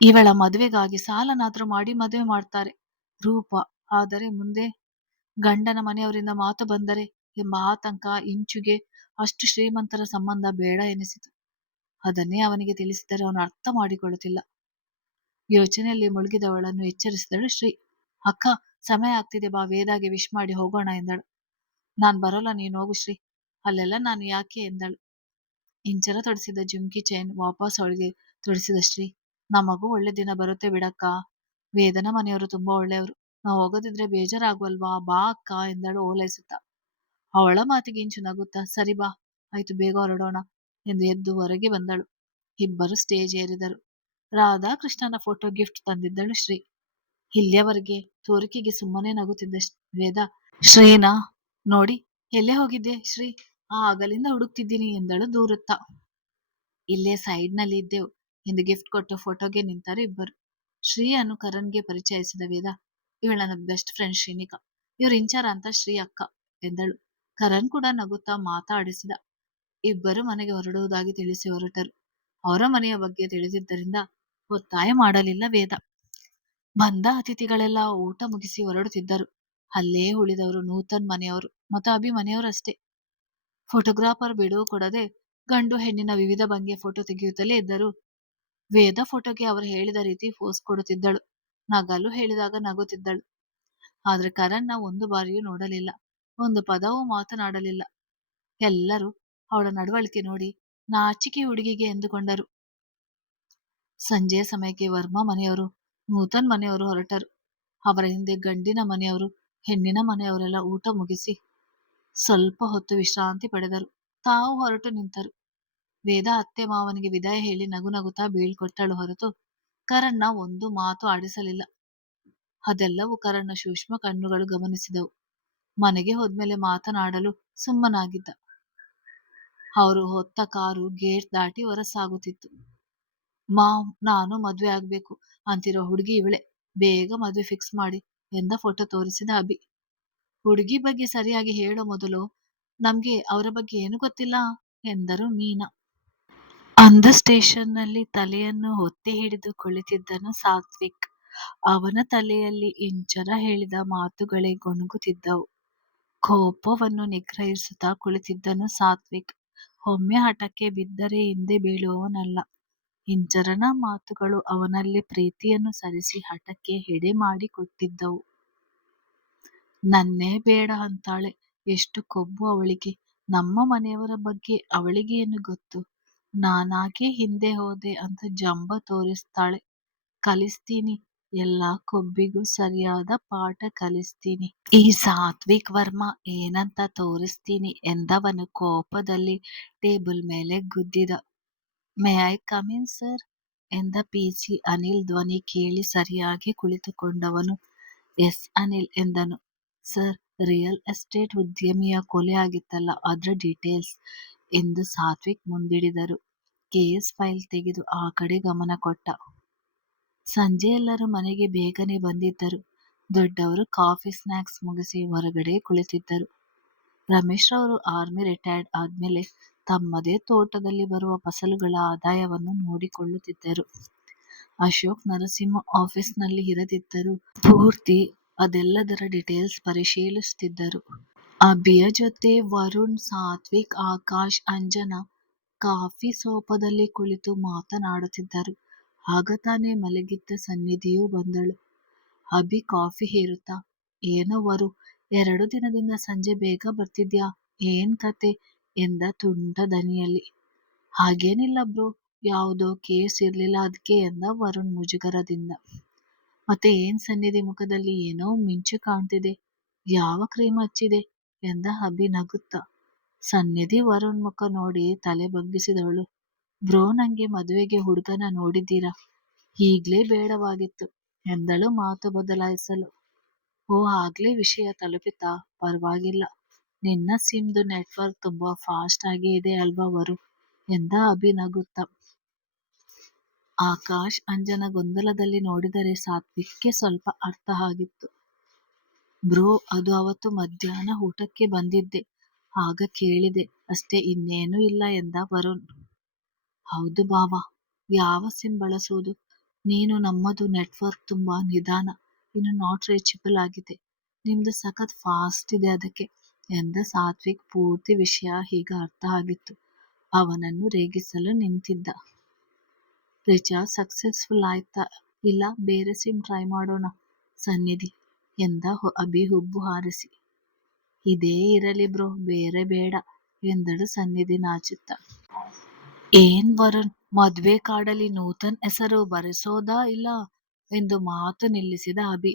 ಇವಳ ಮದುವೆಗಾಗಿ ಸಾಲನಾದ್ರೂ ಮಾಡಿ ಮದುವೆ ಮಾಡ್ತಾರೆ. ರೂಪ, ಆದರೆ ಮುಂದೆ ಗಂಡನ ಮನೆಯವರಿಂದ ಮಾತು ಬಂದರೆ ಎಂಬ ಆತಂಕ ಇಂಚುಗೆ ಅಷ್ಟು ಶ್ರೀಮಂತರ ಸಂಬಂಧ ಬೇಡ ಎನಿಸಿತು. ಅದನ್ನೇ ಅವನಿಗೆ ತಿಳಿಸಿದರೆ ಅವನು ಅರ್ಥ ಮಾಡಿಕೊಳ್ಳುತ್ತಿಲ್ಲ. ಯೋಚನೆಯಲ್ಲಿ ಮುಳುಗಿದವಳನ್ನು ಎಚ್ಚರಿಸಿದಳು ಶ್ರೀ. ಅಕ್ಕ, ಸಮಯ ಆಗ್ತಿದೆ ಬಾ, ವೇದಾಗೆ ವಿಶ್ ಮಾಡಿ ಹೋಗೋಣ ಎಂದಳು. ನಾನ್ ಬರೋಲ್ಲ, ನೀನು ಹೋಗು ಶ್ರೀ. ಅಲ್ಲೆಲ್ಲ ನಾನು ಯಾಕೆ ಎಂದಳು. ಇಂಚರ ತೊಡಿಸಿದ ಜುಮ್ಕಿ ಚೈನ್ ವಾಪಸ್ ಅವಳಿಗೆ ತೊಡಿಸಿದ ಶ್ರೀ. ನಮಗೂ ಒಳ್ಳೆ ದಿನ ಬರುತ್ತೆ ಬಿಡಕ್ಕ. ವೇದನ ಮನೆಯವರು ತುಂಬಾ ಒಳ್ಳೆಯವರು. ನಾವು ಹೋಗೋದಿದ್ರೆ ಬೇಜಾರಾಗುವಲ್ವಾ? ಬಾ ಅಕ್ಕ ಎಂದಳು ಓಲೈಸುತ್ತ. ಅವಳ ಮಾತಿಗೆ ನಗುತ್ತಾ ಸರಿ ಬಾ, ಆಯ್ತು ಬೇಗ ಹೊರಡೋಣ ಎಂದು ಎದ್ದು ಹೊರಗೆ ಬಂದಳು. ಇಬ್ಬರು ಸ್ಟೇಜ್ ಏರಿದರು. ರಾಧಾಕೃಷ್ಣನ ಫೋಟೋ ಗಿಫ್ಟ್ ತಂದಿದ್ದಳು ಶ್ರೀ. ಇಲ್ಲಿಯವರೆಗೆ ತೋರಿಕೆಗೆ ಸುಮ್ಮನೆ ನಗುತ್ತಿದ್ದ ವೇದ, ಶ್ರೀನಾ, ನೋಡಿ, ಎಲ್ಲೇ ಹೋಗಿದ್ದೆ ಶ್ರೀ? ಆ ಆಗಲಿಂದ ಹುಡುಕ್ತಿದ್ದೀನಿ ಎಂದಳು ದೂರುತ್ತ. ಇಲ್ಲೇ ಸೈಡ್ನಲ್ಲಿ ಇದ್ದೆವು ಎಂದು ಗಿಫ್ಟ್ ಕೊಟ್ಟು ಫೋಟೋಗೆ ನಿಂತರು ಇಬ್ಬರು. ಶ್ರೀ ಅನ್ನು ಕರಣ್ಗೆ ಪರಿಚಯಿಸಿದ ವೇದ ಇವಳ ನನ್ನ ಬೆಸ್ಟ್ ಫ್ರೆಂಡ್ ಶ್ರೀನಿಕಾ. ಇವ್ರ ಇಂಚಾರ ಅಂತ ಶ್ರೀ ಅಕ್ಕ ಎಂದಳು. ಕರಣ್ ಕೂಡ ನಗುತ್ತಾ ಮಾತಾಡಿಸಿದ. ಇಬ್ಬರು ಮನೆಗೆ ಹೊರಡುವುದಾಗಿ ತಿಳಿಸಿ ಹೊರಟರು. ಅವರ ಮನೆಯ ಬಗ್ಗೆ ತಿಳಿದಿದ್ದರಿಂದ ಒತ್ತಾಯ ಮಾಡಲಿಲ್ಲ ವೇದ. ಬಂದ ಅತಿಥಿಗಳೆಲ್ಲ ಊಟ ಮುಗಿಸಿ ಹೊರಡುತ್ತಿದ್ದರು. ಅಲ್ಲೇ ಉಳಿದವರು ನೂತನ್ ಮನೆಯವರು ಮತ್ತು ಅಭಿ ಮನೆಯವರಷ್ಟೇ. ಫೋಟೋಗ್ರಾಫರ್ ಬಿಡುವು ಕೊಡದೆ ಗಂಡು ಹೆಣ್ಣಿನ ವಿವಿಧ ಭಂಗಿಯ ಫೋಟೋ ತೆಗೆಯುತ್ತಲೇ ಇದ್ದರು. ವೇದ ಫೋಟೋಗೆ ಅವರು ಹೇಳಿದ ರೀತಿ ಪೋಸ್ ಕೊಡುತ್ತಿದ್ದಳು. ನಗಲು ಹೇಳಿದಾಗ ನಗುತ್ತಿದ್ದಳು. ಆದ್ರೆ ಕರಣ್ನ ಒಂದು ಬಾರಿಯೂ ನೋಡಲಿಲ್ಲ. ಒಂದು ಪದವೂ ಮಾತನಾಡಲಿಲ್ಲ. ಎಲ್ಲರೂ ಅವಳ ನಡವಳಿಕೆ ನೋಡಿ ನಾಚಿಕೆ ಹುಡುಗಿಗೆ ಎಂದುಕೊಂಡರು. ಸಂಜೆಯ ಸಮಯಕ್ಕೆ ವರ್ಮಾ ಮನೆಯವರು, ನೂತನ್ ಮನೆಯವರು ಹೊರಟರು. ಅವರ ಹಿಂದೆ ಗಂಡಿನ ಮನೆಯವರು, ಹೆಣ್ಣಿನ ಮನೆಯವರೆಲ್ಲ ಊಟ ಮುಗಿಸಿ ಸ್ವಲ್ಪ ಹೊತ್ತು ವಿಶ್ರಾಂತಿ ಪಡೆದರು. ತಾವು ಹೊರಟು ನಿಂತರು. ವೇದ ಅತ್ತೆ ಮಾವನಿಗೆ ವಿದಾಯ ಹೇಳಿ ನಗು ನಗುತ್ತಾ ಬೀಳ್ಕೊಟ್ಟಳು ಹೊರತು ಕರಣ್ನ ಒಂದು ಮಾತು ಆಡಿಸಲಿಲ್ಲ. ಅದೆಲ್ಲವೂ ಕರಣ್ನ ಸೂಕ್ಷ್ಮ ಕಣ್ಣುಗಳು ಗಮನಿಸಿದವು. ಮನೆಗೆ ಹೋದ್ಮೇಲೆ ಮಾತನಾಡಲು ಸುಮ್ಮನಾಗಿದ್ದ. ಅವರು ಹೊತ್ತ ಕಾರು ಗೇಟ್ ದಾಟಿ ಹೊರಸಾಗುತ್ತಿತ್ತು. ಮಾ ನಾನು ಮದ್ವೆ ಆಗ್ಬೇಕು. ಅಂತಿರೋ ಹುಡುಗಿ ಇವಳೆ. ಬೇಗ ಮದ್ವೆ ಫಿಕ್ಸ್ ಮಾಡಿ ಎಂದ ಫೋಟೋ ತೋರಿಸಿದ ಅಭಿ. ಹುಡುಗಿ ಬಗ್ಗೆ ಸರಿಯಾಗಿ ಹೇಳೋ ಮೊದಲು ನಮ್ಗೆ ಅವರ ಬಗ್ಗೆ ಏನು ಗೊತ್ತಿಲ್ಲ? ಎಂದರು ಮೀನಾ. ಅಂದ ಸ್ಟೇಷನ್ನಲ್ಲಿ ತಲೆಯನ್ನು ಒತ್ತಿ ಹಿಡಿದು ಕುಳಿತಿದ್ದನು ಸಾತ್ವಿಕ್. ಅವನ ತಲೆಯಲ್ಲಿ ಇಂಚರ ಹೇಳಿದ ಮಾತುಗಳೇ ಗೊಣಗುತ್ತಿದ್ದವು ಕೋಪವನ್ನು ನಿಗ್ರಹಿಸುತ್ತಾ ಕುಳಿತಿದ್ದನು ಸಾತ್ವಿಕ್. ಒಮ್ಮೆ ಹಠಕ್ಕೆ ಬಿದ್ದರೆ ಹಿಂದೆ ಬೀಳುವವನಲ್ಲ. ಇಂಚರನ ಮಾತುಗಳು ಅವನಲ್ಲಿ ಪ್ರೀತಿಯನ್ನು ಸರಿಸಿ ಹಠಕ್ಕೆ ಎಡೆ ಮಾಡಿಕೊಟ್ಟಿದ್ದವು ನನ್ನೇ ಬೇಡ ಅಂತಾಳೆ. ಎಷ್ಟು ಕೊಬ್ಬು ಅವಳಿಗೆ. ನಮ್ಮ ಮನೆಯವರ ಬಗ್ಗೆ ಅವಳಿಗೇನು ಗೊತ್ತು? ನಾನಾಗೆ ಹಿಂದೆ ಹೋದೆ ಅಂತ ಜಂಬ ತೋರಿಸ್ತಾಳೆ. ಕಲಿಸ್ತೀನಿ. ಎಲ್ಲ ಕೊಬ್ಬಿಗೂ ಸರಿಯಾದ ಪಾಠ ಕಲಿಸ್ತೀನಿ. ಈ ಸಾತ್ವಿಕ್ ವರ್ಮ ಏನಂತ ತೋರಿಸ್ತೀನಿ ಎಂದವನು ಕೋಪದಲ್ಲಿ ಟೇಬಲ್ ಮೇಲೆ ಗುದ್ದಿದ. May I come in sir? ಎಂದ ಪಿಸಿ ಅನಿಲ್ ಧ್ವನಿ ಕೇಳಿ ಸರಿಯಾಗಿ ಕುಳಿತುಕೊಂಡವನು. ಎಸ್ ಅನಿಲ್ ಎಂದನು. ಸರ್, ರಿಯಲ್ ಎಸ್ಟೇಟ್ ಉದ್ಯಮಿಯ ಕೊಲೆ ಆಗಿತ್ತಲ್ಲ, ಅದ್ರ ಡೀಟೇಲ್ಸ್ ಎಂದು ಸಾತ್ವಿಕ್ ಮುಂದಿಡಿದರು. ಕೇಸ್ ಫೈಲ್ ತೆಗೆದು ಆ ಕಡೆ ಗಮನ ಕೊಟ್ಟ. ಸಂಜೆ ಎಲ್ಲರೂ ಮನೆಗೆ ಬೇಗನೆ ಬಂದಿದ್ದರು. ದೊಡ್ಡವರು ಕಾಫಿ ಸ್ನಾಕ್ಸ್ ಮುಗಿಸಿ ಹೊರಗಡೆ ಕುಳಿತಿದ್ದರು. ರಮೇಶ್ ಅವರು ಆರ್ಮಿ ರಿಟೈರ್ಡ್ ಆದ್ಮೇಲೆ ತಮ್ಮದೇ ತೋಟದಲ್ಲಿ ಬರುವ ಫಸಲುಗಳ ಆದಾಯವನ್ನು ನೋಡಿಕೊಳ್ಳುತ್ತಿದ್ದರು. ಅಶೋಕ್ ನರಸಿಂಹ ಆಫೀಸ್ನಲ್ಲಿ ಇರದಿದ್ದರು ಪೂರ್ತಿ ಅದೆಲ್ಲದರ ಡೀಟೇಲ್ಸ್ ಪರಿಶೀಲಿಸುತ್ತಿದ್ದರು. ಅಭಿಯ ಜೊತೆ ವರುಣ್, ಸಾತ್ವಿಕ್, ಆಕಾಶ್, ಅಂಜನಾ ಕಾಫಿ ಸೋಪದಲ್ಲಿ ಕುಳಿತು ಮಾತನಾಡುತ್ತಿದ್ದರು. ಆಗ ತಾನೇ ಮಲಗಿದ್ದ ಸನ್ನಿಧಿಯೂ ಬಂದಳು. ಅಭಿ ಕಾಫಿ ಹೇರುತ್ತಾ, ಏನೋ ವರು, ಎರಡು ದಿನದಿಂದ ಸಂಜೆ ಬೇಗ ಬರ್ತಿದ್ಯಾ? ಏನ್ ಕತೆ? ಎಂದ ತುಂಟ ದನಿಯಲ್ಲಿ. ಹಾಗೇನಿಲ್ಲ ಬ್ರೋ, ಯಾವುದೋ ಕೇಸ್ ಇರ್ಲಿಲ್ಲ ಅದಕ್ಕೆ ಎಂದ ವರುಣ್ ಮುಜುಗರದಿಂದ. ಮತ್ತೆ ಏನ್ ಸನ್ನಿಧಿ ಮುಖದಲ್ಲಿ ಏನೋ ಮಿಂಚು ಕಾಣ್ತಿದೆ? ಯಾವ ಕ್ರೀಮ್ ಹಚ್ಚಿದೆ? ಎಂದ ಅಭಿ ನಗುತ್ತಾ. ಸನ್ನಿಧಿ ವರುಣ್ ಮುಖ ನೋಡಿ ತಲೆ ಬಗ್ಗಿಸಿದವಳು. ಬ್ರೋ, ನಂಗೆ ಮದುವೆಗೆ ಹುಡುಗನ ನೋಡಿದ್ದೀರಾ? ಈಗ್ಲೇ ಬೇಡವಾಗಿತ್ತು. ಎಂದಳು ಮಾತು ಬದಲಾಯಿಸಲು. ಓ, ಆಗ್ಲೇ ವಿಷಯ ತಲುಪಿತಾ? ಪರವಾಗಿಲ್ಲ. ನಿನ್ನ ಸಿಮ್ದು ನೆಟ್ವರ್ಕ್ ತುಂಬಾ ಫಾಸ್ಟ್ ಆಗಿ ಇದೆ ಅಲ್ವಾ ವರು ಎಂದ ಅಭಿ ನಗುತ್ತಾ. ಆಕಾಶ್ ಅಂಜನ ಗೊಂದಲದಲ್ಲಿ ನೋಡಿದರೆ ಸಾತ್ವಿಕ್ಕೆ ಸ್ವಲ್ಪ ಅರ್ಥ ಆಗಿತ್ತು. ಬ್ರೋ, ಅದು ಅವತ್ತು ಮಧ್ಯಾಹ್ನ ಊಟಕ್ಕೆ ಬಂದಿದ್ದೆ. ಆಗ ಕೇಳಿದೆ, ಅಷ್ಟೇ ಇನ್ನೇನು ಇಲ್ಲ ಎಂದ ವರುಣ್. ಹೌದು ಭಾವ. ಯಾವ ಸಿಮ್ ಬಳಸುವುದು ನೀನು ನಮ್ಮದು ನೆಟ್ವರ್ಕ್ ತುಂಬಾ ನಿಧಾನ, ಇನ್ನು ನಾಟ್ ರೀಚಬಲ್ ಆಗಿದೆ. ನಿಮ್ದು ಸಖತ್ ಫಾಸ್ಟ್ ಇದೆ ಅದಕ್ಕೆ ಎಂದ ಸಾತ್ವಿಕ್ ಪೂರ್ತಿ ವಿಷಯ ಹೀಗ ಅರ್ಥ ಆಗಿತ್ತು. ಅವನನ್ನು ರೇಗಿಸಲು ನಿಂತಿದ್ದ. ರಿಚಾರ್ಜ್ ಸಕ್ಸಸ್ಫುಲ್ ಆಯ್ತಾ? ಇಲ್ಲ, ಬೇರೆ ಸಿಮ್ ಟ್ರೈ ಮಾಡೋಣ, ಸನ್ನಿಧಿ ಎಂದ ಅಭಿ ಹುಬ್ಬು ಹಾರಿಸಿ. ಇದೇ ಇರಲಿ ಬ್ರೋ, ಬೇರೆ ಬೇಡ ಎಂದಳು ಸನ್ನಿಧಿ ನಾಚುತ್ತ. ಏನ್ ವರುಣ್, ಮದ್ವೆ ಕಾಡಲ್ಲಿ ನೂತನ್ ಹೆಸರು ಬರೆಸೋದಾ ಇಲ್ಲ ಎಂದು ಮಾತು ನಿಲ್ಲಿಸಿದ ಅಭಿ.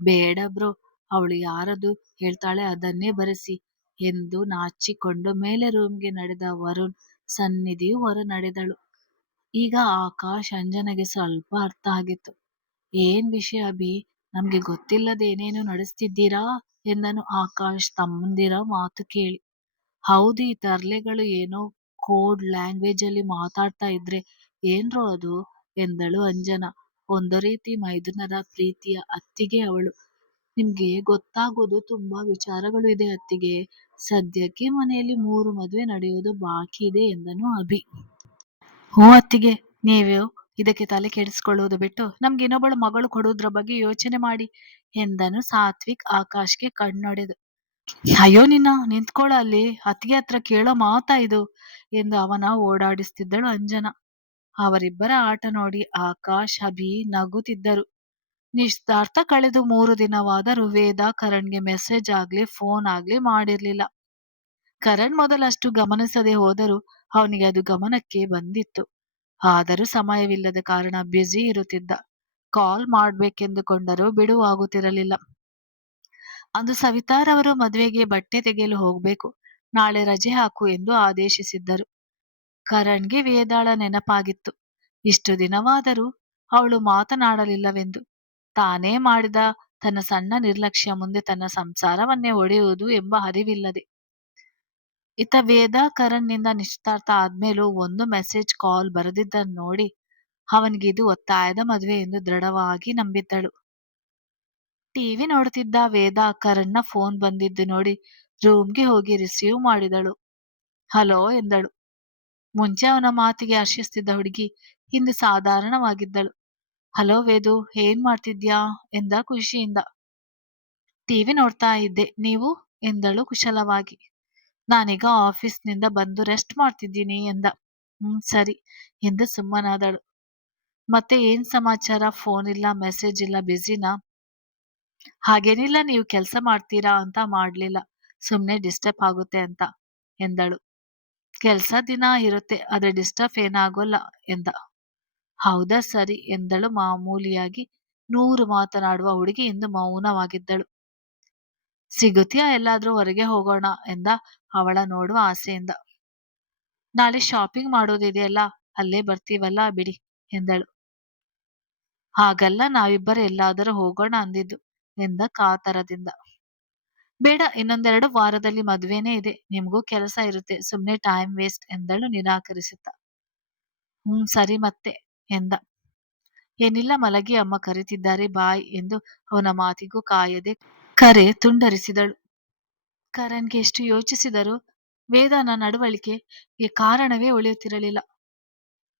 ಬೇಡ ಬ್ರೋ, ಅವಳು ಯಾರದು ಹೇಳ್ತಾಳೆ ಅದನ್ನೇ ಬರೆಸಿ ಎಂದು ನಾಚಿಕೊಂಡು ಮೇಲೆ ರೂಮ್ಗೆ ನಡೆದ ವರುಣ್ ಸನ್ನಿಧಿಯು ಹೊರ ನಡೆದಳು ಈಗ ಆಕಾಶ್ ಅಂಜನಗೆ ಸ್ವಲ್ಪ ಅರ್ಥ ಆಗಿತ್ತು. ಏನ್ ವಿಷಯ ಅಭಿ? ನಮ್ಗೆ ಗೊತ್ತಿಲ್ಲದೇನೇನು ನಡೆಸ್ತಿದ್ದೀರಾ? ಎಂದನು ಆಕಾಶ್ ತಮ್ಮಂದಿರ ಮಾತು ಕೇಳಿ. ಹೌದು, ಈ ತರ್ಲೆಗಳು ಏನೋ ಕೋಡ್ ಲ್ಯಾಂಗ್ವೇಜ್ ಅಲ್ಲಿ ಮಾತಾಡ್ತಾ ಇದ್ರೆ ಏನ್ರೋ ಅದು ಎಂದಳು ಅಂಜನಾ. ಒಂದು ರೀತಿ ಮೈದುನರ ಪ್ರೀತಿಯ ಅತ್ತಿಗೆ ಅವಳು. ನಿಮ್ಗೆ ಗೊತ್ತಾಗೋದು ತುಂಬಾ ವಿಚಾರಗಳು ಇದೆ ಅತ್ತಿಗೆ. ಸದ್ಯಕ್ಕೆ ಮನೆಯಲ್ಲಿ ಮೂರು ಮದುವೆ ನಡೆಯೋದು ಬಾಕಿ ಇದೆ ಎಂದನು ಅಭಿ. ಹೋ ಅತ್ತಿಗೆ, ನೀವು? ಇದಕ್ಕೆ ತಲೆ ಕೆಡಿಸಿಕೊಳ್ಳುವುದು ಬಿಟ್ಟು ನಮ್ಗೆ ಇನ್ನೊಬ್ಬಳು ಮಗಳು ಕೊಡುವುದ್ರ ಬಗ್ಗೆ ಯೋಚನೆ ಮಾಡಿ ಎಂದನು ಸಾತ್ವಿಕ್ ಆಕಾಶ್ಗೆ ಕಣ್ಣೊಡೆದು ಅಯ್ಯೋ ನಿನ್ನ ನಿಂತ್ಕೊಳ್ಳ ಅಲ್ಲಿ ಅತ್ತಿಗೆ ಹತ್ರ ಕೇಳೋ ಮಾತಾ ಇದು ಎಂದು ಅವನ ಓಡಾಡಿಸ್ತಿದ್ದಳು ಅಂಜನ ಅವರಿಬ್ಬರ ಆಟ ನೋಡಿ ಆಕಾಶ್ ಅಭಿ ನಗುತ್ತಿದ್ದರು ನಿಶ್ಚಿತಾರ್ಥ ಕಳೆದು ಮೂರು ದಿನವಾದರೂ ವೇದ ಕರಣ್‌ಗೆ ಮೆಸೇಜ್ ಆಗ್ಲಿ, ಫೋನ್ ಆಗ್ಲಿ ಮಾಡಿರ್ಲಿಲ್ಲ. ಕರಣ್ ಮೊದಲಷ್ಟು ಗಮನಿಸದೆ ಹೋದರೂ ಅವನಿಗೆ ಅದು ಗಮನಕ್ಕೆ ಬಂದಿತ್ತು. ಆದರೂ ಸಮಯವಿಲ್ಲದ ಕಾರಣ ಬ್ಯುಸಿ ಇರುತ್ತಿದ್ದ. ಕಾಲ್ ಮಾಡ್ಬೇಕೆಂದುಕೊಂಡರೂ ಬಿಡುವಾಗುತ್ತಿರಲಿಲ್ಲ. ಅಂದು ಸವಿತಾರವರು ಮದುವೆಗೆ ಬಟ್ಟೆ ತೆಗೆಯಲು ಹೋಗ್ಬೇಕು. ನಾಳೆ ರಜೆ ಹಾಕು ಎಂದು ಆದೇಶಿಸಿದ್ದರು. ಕರಣ್‌ಗೆ ವೇದಾಳ ನೆನಪಾಗಿತ್ತು. ಇಷ್ಟು ದಿನವಾದರೂ ಅವಳು ಮಾತನಾಡಲಿಲ್ಲವೆಂದು. ತಾನೇ ಮಾಡಿದ ತನ್ನ ಸಣ್ಣ ನಿರ್ಲಕ್ಷ್ಯ ಮುಂದೆ ತನ್ನ ಸಂಸಾರವನ್ನೇ ಒಡೆಯುವುದು ಎಂಬ ಅರಿವಿಲ್ಲದೆ. ಇತ್ತ ವೇದಾಕರನ್ನಿಂದ ನಿಶ್ಚಿತಾರ್ಥ ಆದ್ಮೇಲೂ ಒಂದು ಮೆಸೇಜ್, ಕಾಲ್ ಬರದಿದ್ದನ್ನು ನೋಡಿ ಅವನಿಗೆ ಇದು ಒತ್ತಾಯದ ಮದುವೆ ಎಂದು ದೃಢವಾಗಿ ನಂಬಿದ್ದಳು. ಟಿವಿ ನೋಡುತ್ತಿದ್ದ ವೇದಾಕರನ್ನ ಫೋನ್ ಬಂದಿದ್ದು ನೋಡಿ ರೂಮ್‌ಗೆ ಹೋಗಿ ರಿಸೀವ್ ಮಾಡಿದಳು. ಹಲೋ ಎಂದಳು. ಮುಂಚೆ ಅವನ ಮಾತಿಗೆ ಹರ್ಷಿಸ್ತಿದ್ದ ಹುಡುಗಿ ಇಂದು ಸಾಧಾರಣವಾಗಿದ್ದಳು. ಹಲೋ ವೇದು ಏನ್ ಮಾಡ್ತಿದ್ಯಾ ಎಂದ ಖುಷಿಯಿಂದ. ಟಿವಿ ನೋಡ್ತಾ ಇದ್ದೆ. ನೀವು ಎಂದಳು ಕುಶಲವಾಗಿ. ನಾನೀಗ ಆಫೀಸ್‌ನಿಂದ ಬಂದು ರೆಸ್ಟ್ ಮಾಡ್ತಿದ್ದೀನಿ ಎಂದ. ಹ್ಮ್, ಸರಿ ಎಂದು ಸುಮ್ಮನಾದಳು. ಮತ್ತೆ ಏನ್ ಸಮಾಚಾರ ಫೋನ್ ಇಲ್ಲ, ಮೆಸೇಜ್ ಇಲ್ಲ, ಬ್ಯುಸಿನಾ? ಹಾಗೇನಿಲ್ಲ, ನೀವು ಕೆಲಸ ಮಾಡ್ತೀರಾ ಅಂತ ಮಾಡ್ಲಿಲ್ಲ. ಸುಮ್ನೆ ಡಿಸ್ಟರ್ಬ್ ಆಗುತ್ತೆ ಅಂತ ಎಂದಳು. ಕೆಲ್ಸ ದಿನ ಇರುತ್ತೆ, ಆದ್ರೆ ಡಿಸ್ಟರ್ಬ್ ಏನಾಗೋಲ್ಲ ಎಂದ. ಹೌದಾ, ಸರಿ ಎಂದಳು ಮಾಮೂಲಿಯಾಗಿ. ನೂರು ಮಾತನಾಡುವ ಹುಡುಗಿ ಇಂದು ಮೌನವಾಗಿದ್ದಳು. ಸಿಗುತ್ತೀಯಾ ಎಲ್ಲಾದ್ರೂ ಹೊರಗೆ ಹೋಗೋಣ ಎಂದ ಅವಳ ನೋಡುವ ಆಸೆಯಿಂದ. ನಾಳೆ ಶಾಪಿಂಗ್ ಮಾಡೋದಿದೆಯಲ್ಲ, ಅಲ್ಲೇ ಬರ್ತೀವಲ್ಲ ಬಿಡಿ, ಎಂದಳು. ಹಾಗಲ್ಲ, ನಾವಿಬ್ಬರು ಎಲ್ಲಾದರೂ ಹೋಗೋಣ, ಅಂದಿದ್ದು ಎಂದ ಕಾತರದಿಂದ. ಬೇಡ, ಇನ್ನೊಂದೆರಡು ವಾರದಲ್ಲಿ ಮದ್ವೆನೇ ಇದೆ. ನಿಮ್ಗೂ ಕೆಲಸ ಇರುತ್ತೆ, ಸುಮ್ನೆ ಟೈಮ್ ವೇಸ್ಟ್ ಎಂದಳು ನಿರಾಕರಿಸುತ್ತ. ಹ್ಮ್ ಸರಿ ಮತ್ತೆ, ಎಂದ. ಏನಿಲ್ಲ, ಮಲಗಿ ಅಮ್ಮ ಕರೀತಿದ್ದಾರೆ, ಬಾಯ್, ಎಂದು ಅವನ ಮಾತಿಗೂ ಕಾಯದೆ ಕರೆ ತುಂಡರಿಸಿದಳು. ಕರಣ್‌ಗೆ ಎಷ್ಟು ಯೋಚಿಸಿದರೂ ವೇದನ ನಡವಳಿಕೆಗೆ ಕಾರಣವೇ ಉಳಿಯುತ್ತಿರಲಿಲ್ಲ.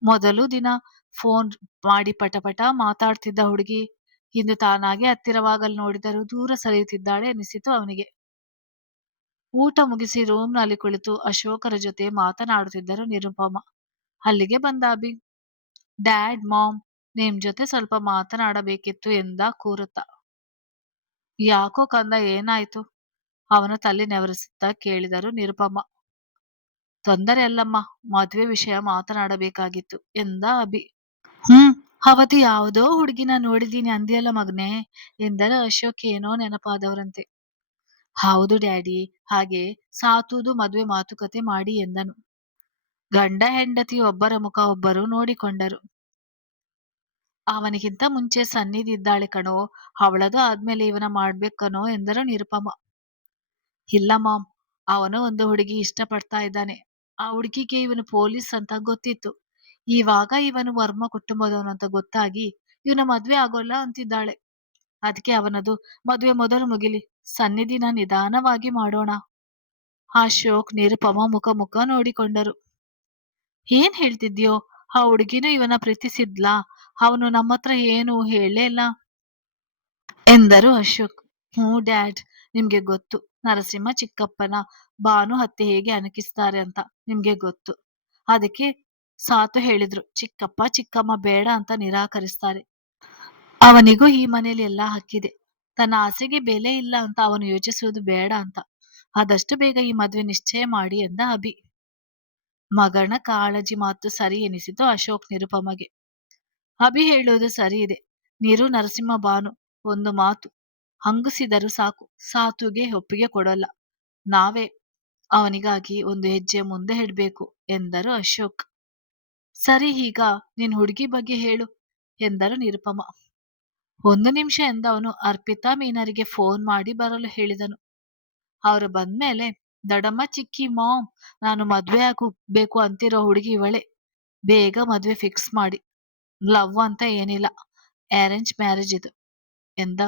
ಮೊದಲು ದಿನ ಫೋನ್ ಮಾಡಿ ಪಟಪಟ ಮಾತಾಡ್ತಿದ್ದ ಹುಡುಗಿ ಇಂದು ತಾನಾಗೆ ಹತ್ತಿರವಾಗಲು ನೋಡಿದರೂ ದೂರ ಸರಿಯುತ್ತಿದ್ದಾಳೆ ಎನಿಸಿತು ಅವನಿಗೆ. ಊಟ ಮುಗಿಸಿ ರೂಮ್‌ನಲ್ಲಿ ಕುಳಿತು ಅಶೋಕರ ಜೊತೆ ಮಾತನಾಡುತ್ತಿದ್ದರು ನಿರುಪಮ. ಅಲ್ಲಿಗೆ ಬಂದ ಅಭಿ. ಡ್ಯಾಡ್, ಮಾಮ್ ನಿಮ್ ಜೊತೆ ಸ್ವಲ್ಪ ಮಾತನಾಡಬೇಕಿತ್ತು ಎಂದ ಕೂರುತ್ತ. ಯಾಕೋ ಕಂದ ಏನಾಯ್ತು? ಅವನ ತಲೆ ನೆವರಿಸುತ್ತಾ ಕೇಳಿದರು ನಿರುಪಮ. ತೊಂದರೆ ಅಲ್ಲಮ್ಮ ಮದ್ವೆ ವಿಷಯ ಮಾತನಾಡಬೇಕಾಗಿತ್ತು ಎಂದ ಅಭಿ. ಹ್ಮ್ ಅವತ್ತು ಯಾವುದೋ ಹುಡುಗಿನ ನೋಡಿದೀನಿ ಅಂದಿಯಲ್ಲ ಮಗ್ನೇ ಎಂದರೆ ಅಶೋಕ್ ಏನೋ ನೆನಪಾದವರಂತೆ. ಹೌದು ಡ್ಯಾಡಿ ಹಾಗೆ ಸಾತುದು ಮದ್ವೆ ಮಾತುಕತೆ ಮಾಡಿ ಎಂದನು. ಗಂಡ ಹೆಂಡತಿ ಒಬ್ಬರ ಮುಖ ಒಬ್ಬರು ನೋಡಿಕೊಂಡರು. ಅವನಿಗಿಂತ ಮುಂಚೆ ಸನ್ನಿಧಿ ಇದ್ದಾಳೆ ಕಣೋ ಅವಳದು ಆದ್ಮೇಲೆ ಇವನ ಮಾಡ್ಬೇಕನೋ ಎಂದರು ನಿರುಪಮ. ಇಲ್ಲ ಮಾಮ್, ಅವನು ಒಂದು ಹುಡುಗಿ ಇಷ್ಟಪಡ್ತಾ ಇದ್ದಾನೆ. ಆ ಹುಡುಗಿಗೆ ಇವನು ಪೊಲೀಸ್ ಅಂತ ಗೊತ್ತಿತ್ತು. ಇವಾಗ ಇವನು ವರ್ಮ ಕುಟುಂಬದವನು ಅಂತ ಗೊತ್ತಾಗಿ ಇವನ ಮದ್ವೆ ಆಗೋಲ್ಲ ಅಂತಿದ್ದಾಳೆ. ಅದಕ್ಕೆ ಅವನದು ಮದ್ವೆ ಮೊದಲು ಮುಗಿಲಿ ಸನ್ನಿಧಿನ ನಿಧಾನವಾಗಿ ಮಾಡೋಣ. ಅಶೋಕ್ ನಿರುಪಮ ಮುಖ ಮುಖ ನೋಡಿಕೊಂಡರು. ಏನ್ ಹೇಳ್ತಿದ್ಯೋ ಆ ಹುಡುಗಿನೂ ಇವನ ಪ್ರೀತಿಸಿದ್ಲಾ ಅವನು ನಮ್ಮತ್ರ ಏನು ಹೇಳಲೇ ಇಲ್ಲ ಎಂದರು ಅಶೋಕ್. ಹ್ಞೂ ಡ್ಯಾಡ್ ನಿಮ್ಗೆ ಗೊತ್ತು ನರಸಿಂಹ ಚಿಕ್ಕಪ್ಪನ ಬಾನು ಹತ್ಯೆ ಹೇಗೆ ಅಣಕಿಸ್ತಾರೆ ಅಂತ ನಿಮ್ಗೆ ಗೊತ್ತು. ಅದಕ್ಕೆ ಸಾತು ಹೇಳಿದ್ರು, ಚಿಕ್ಕಪ್ಪ, ಚಿಕ್ಕಮ್ಮ ಬೇಡ ಅಂತ ನಿರಾಕರಿಸ್ತಾರೆ. ಅವನಿಗೂ ಈ ಮನೆಯಲ್ಲಿ ಎಲ್ಲಾ ಹಕ್ಕಿದೆ. ತನ್ನ ಆಸೆಗೆ ಬೆಲೆ ಇಲ್ಲ ಅಂತ ಅವನು ಯೋಚಿಸುವುದು ಬೇಡ ಅಂತ. ಆದಷ್ಟು ಬೇಗ ಈ ಮದ್ವೆ ನಿಶ್ಚಯ ಮಾಡಿ ಎಂದ ಅಭಿ. ಮಗನ ಕಾಳಜಿ ಮಾತು ಸರಿ ಎನಿಸಿತು ಅಶೋಕ್ ನಿರುಪಮಗೆ. ಅಭಿ ಹೇಳುವುದು ಸರಿ ಇದೆ. ನೀರು ನರಸಿಂಹ ಬಾನು, ಒಂದು ಮಾತು ಹಂಗಿಸಿದರೂ ಸಾಕು, ಸಾತುಗೆ ಒಪ್ಪಿಗೆ ಕೊಡಲ್ಲ ನಾವೇ ಅವನಿಗಾಗಿ ಒಂದು ಹೆಜ್ಜೆ ಮುಂದೆ ಇಡ್ಬೇಕು, ಎಂದರು ಅಶೋಕ್. ಸರಿ ಈಗ ನಿನ್ ಹುಡುಗಿ ಬಗ್ಗೆ ಹೇಳು, ಎಂದರು ನಿರುಪಮ. ಒಂದು ನಿಮಿಷ ಎಂದವನು ಅರ್ಪಿತಾ ಮೀನರಿಗೆ ಫೋನ್ ಮಾಡಿ ಬರಲು ಹೇಳಿದನು. ಅವರು ಬಂದ್ಮೇಲೆ, ದಡಮ್ಮ ಚಿಕ್ಕಿ ಮಾಮ್ ನಾನು ಮದ್ವೆ ಆಗಬೇಕು ಅಂತಿರೋ ಹುಡುಗಿ ಇವಳೆ ಬೇಗ ಮದ್ವೆ ಫಿಕ್ಸ್ ಮಾಡಿ. ಲವ್ ಅಂತ ಏನಿಲ್ಲ, ಅರೇಂಜ್ ಮ್ಯಾರೇಜ್ ಇದು, ಎಂದ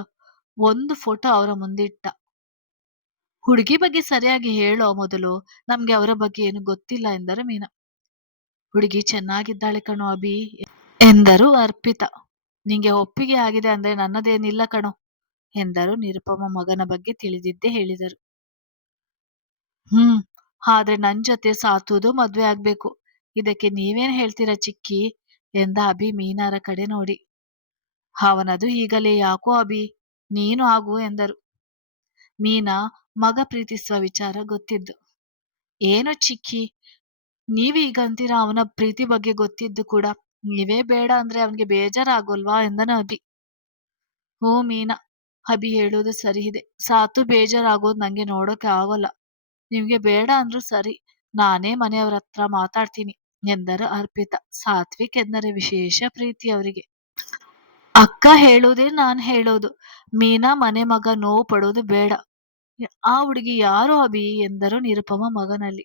ಒಂದು ಫೋಟೋ ಅವರ ಮುಂದಿಟ್ಟ. ಹುಡುಗಿ ಬಗ್ಗೆ ಸರಿಯಾಗಿ ಹೇಳೋ ಮೊದಲು ನಮ್ಗೆ ಅವರ ಬಗ್ಗೆ ಏನು ಗೊತ್ತಿಲ್ಲ ಎಂದರು ಮೀನಾ. ಹುಡುಗಿ ಚೆನ್ನಾಗಿದ್ದಾಳೆ ಕಣೋ ಅಭಿ ಎಂದರು ಅರ್ಪಿತಾ. ನಿಂಗೆ ಒಪ್ಪಿಗೆ ಆಗಿದೆ ಅಂದ್ರೆ ನನ್ನದೇನಿಲ್ಲ ಕಣೋ ಎಂದರು ನಿರುಪಮ ಮಗನ ಬಗ್ಗೆ ತಿಳಿದಿದ್ದೇ ಹೇಳಿದರು. ಹ್ಮ್, ಆದ್ರೆ ನನ್ ಜೊತೆ ಸಾತುದು ಮದ್ವೆ ಆಗ್ಬೇಕು. ಇದಕ್ಕೆ ನೀವೇನ್ ಹೇಳ್ತೀರಾ ಚಿಕ್ಕಿ ಎಂದ ಅಭಿ ಮೀನಾರ ಕಡೆ ನೋಡಿ. ಅವನದು ಈಗಲೇ ಯಾಕೋ ಅಭಿ ನೀನು ಆಗು ಎಂದರು. ಮೀನಾ ಮಗ ಪ್ರೀತಿಸುವ ವಿಚಾರ ಗೊತ್ತಿದ್ದು. ಏನು ಚಿಕ್ಕಿ ನೀವೀಗಂತೀರ ಅವನ ಪ್ರೀತಿ ಬಗ್ಗೆ ಗೊತ್ತಿದ್ದು ಕೂಡ? ನೀವೇ ಬೇಡ ಅಂದ್ರೆ ಅವನಿಗೆ ಬೇಜಾರಾಗೋಲ್ವಾ ಎಂದನು ಅಭಿ. ಹ್ಞೂ ಮೀನಾ, ಅಭಿ ಹೇಳೋದು ಸರಿ ಇದೆ ಸಾತು ಬೇಜಾರಾಗೋದು ನಂಗೆ ನೋಡೋಕೆ ಆಗೋಲ್ಲ. ನಿಮ್ಗೆ ಬೇಡ ಅಂದ್ರು ಸರಿ, ನಾನೇ ಮನೆಯವ್ರ ಹತ್ರ ಮಾತಾಡ್ತೀನಿ, ಎಂದರು ಅರ್ಪಿತಾ. ಸಾತ್ವಿಕ್ ಎಂದರೆ ವಿಶೇಷ ಪ್ರೀತಿ ಅವರಿಗೆ. ಅಕ್ಕ ಹೇಳೋದೇ ನಾನ್ ಹೇಳೋದು. ಮೀನಾ ಮನೆ ಮಗ ನೋವು ಪಡೋದು ಬೇಡ. ಆ ಹುಡುಗಿ ಯಾರು ಅಭಿ ಎಂದರು ನಿರುಪಮ ಮಗನಲ್ಲಿ.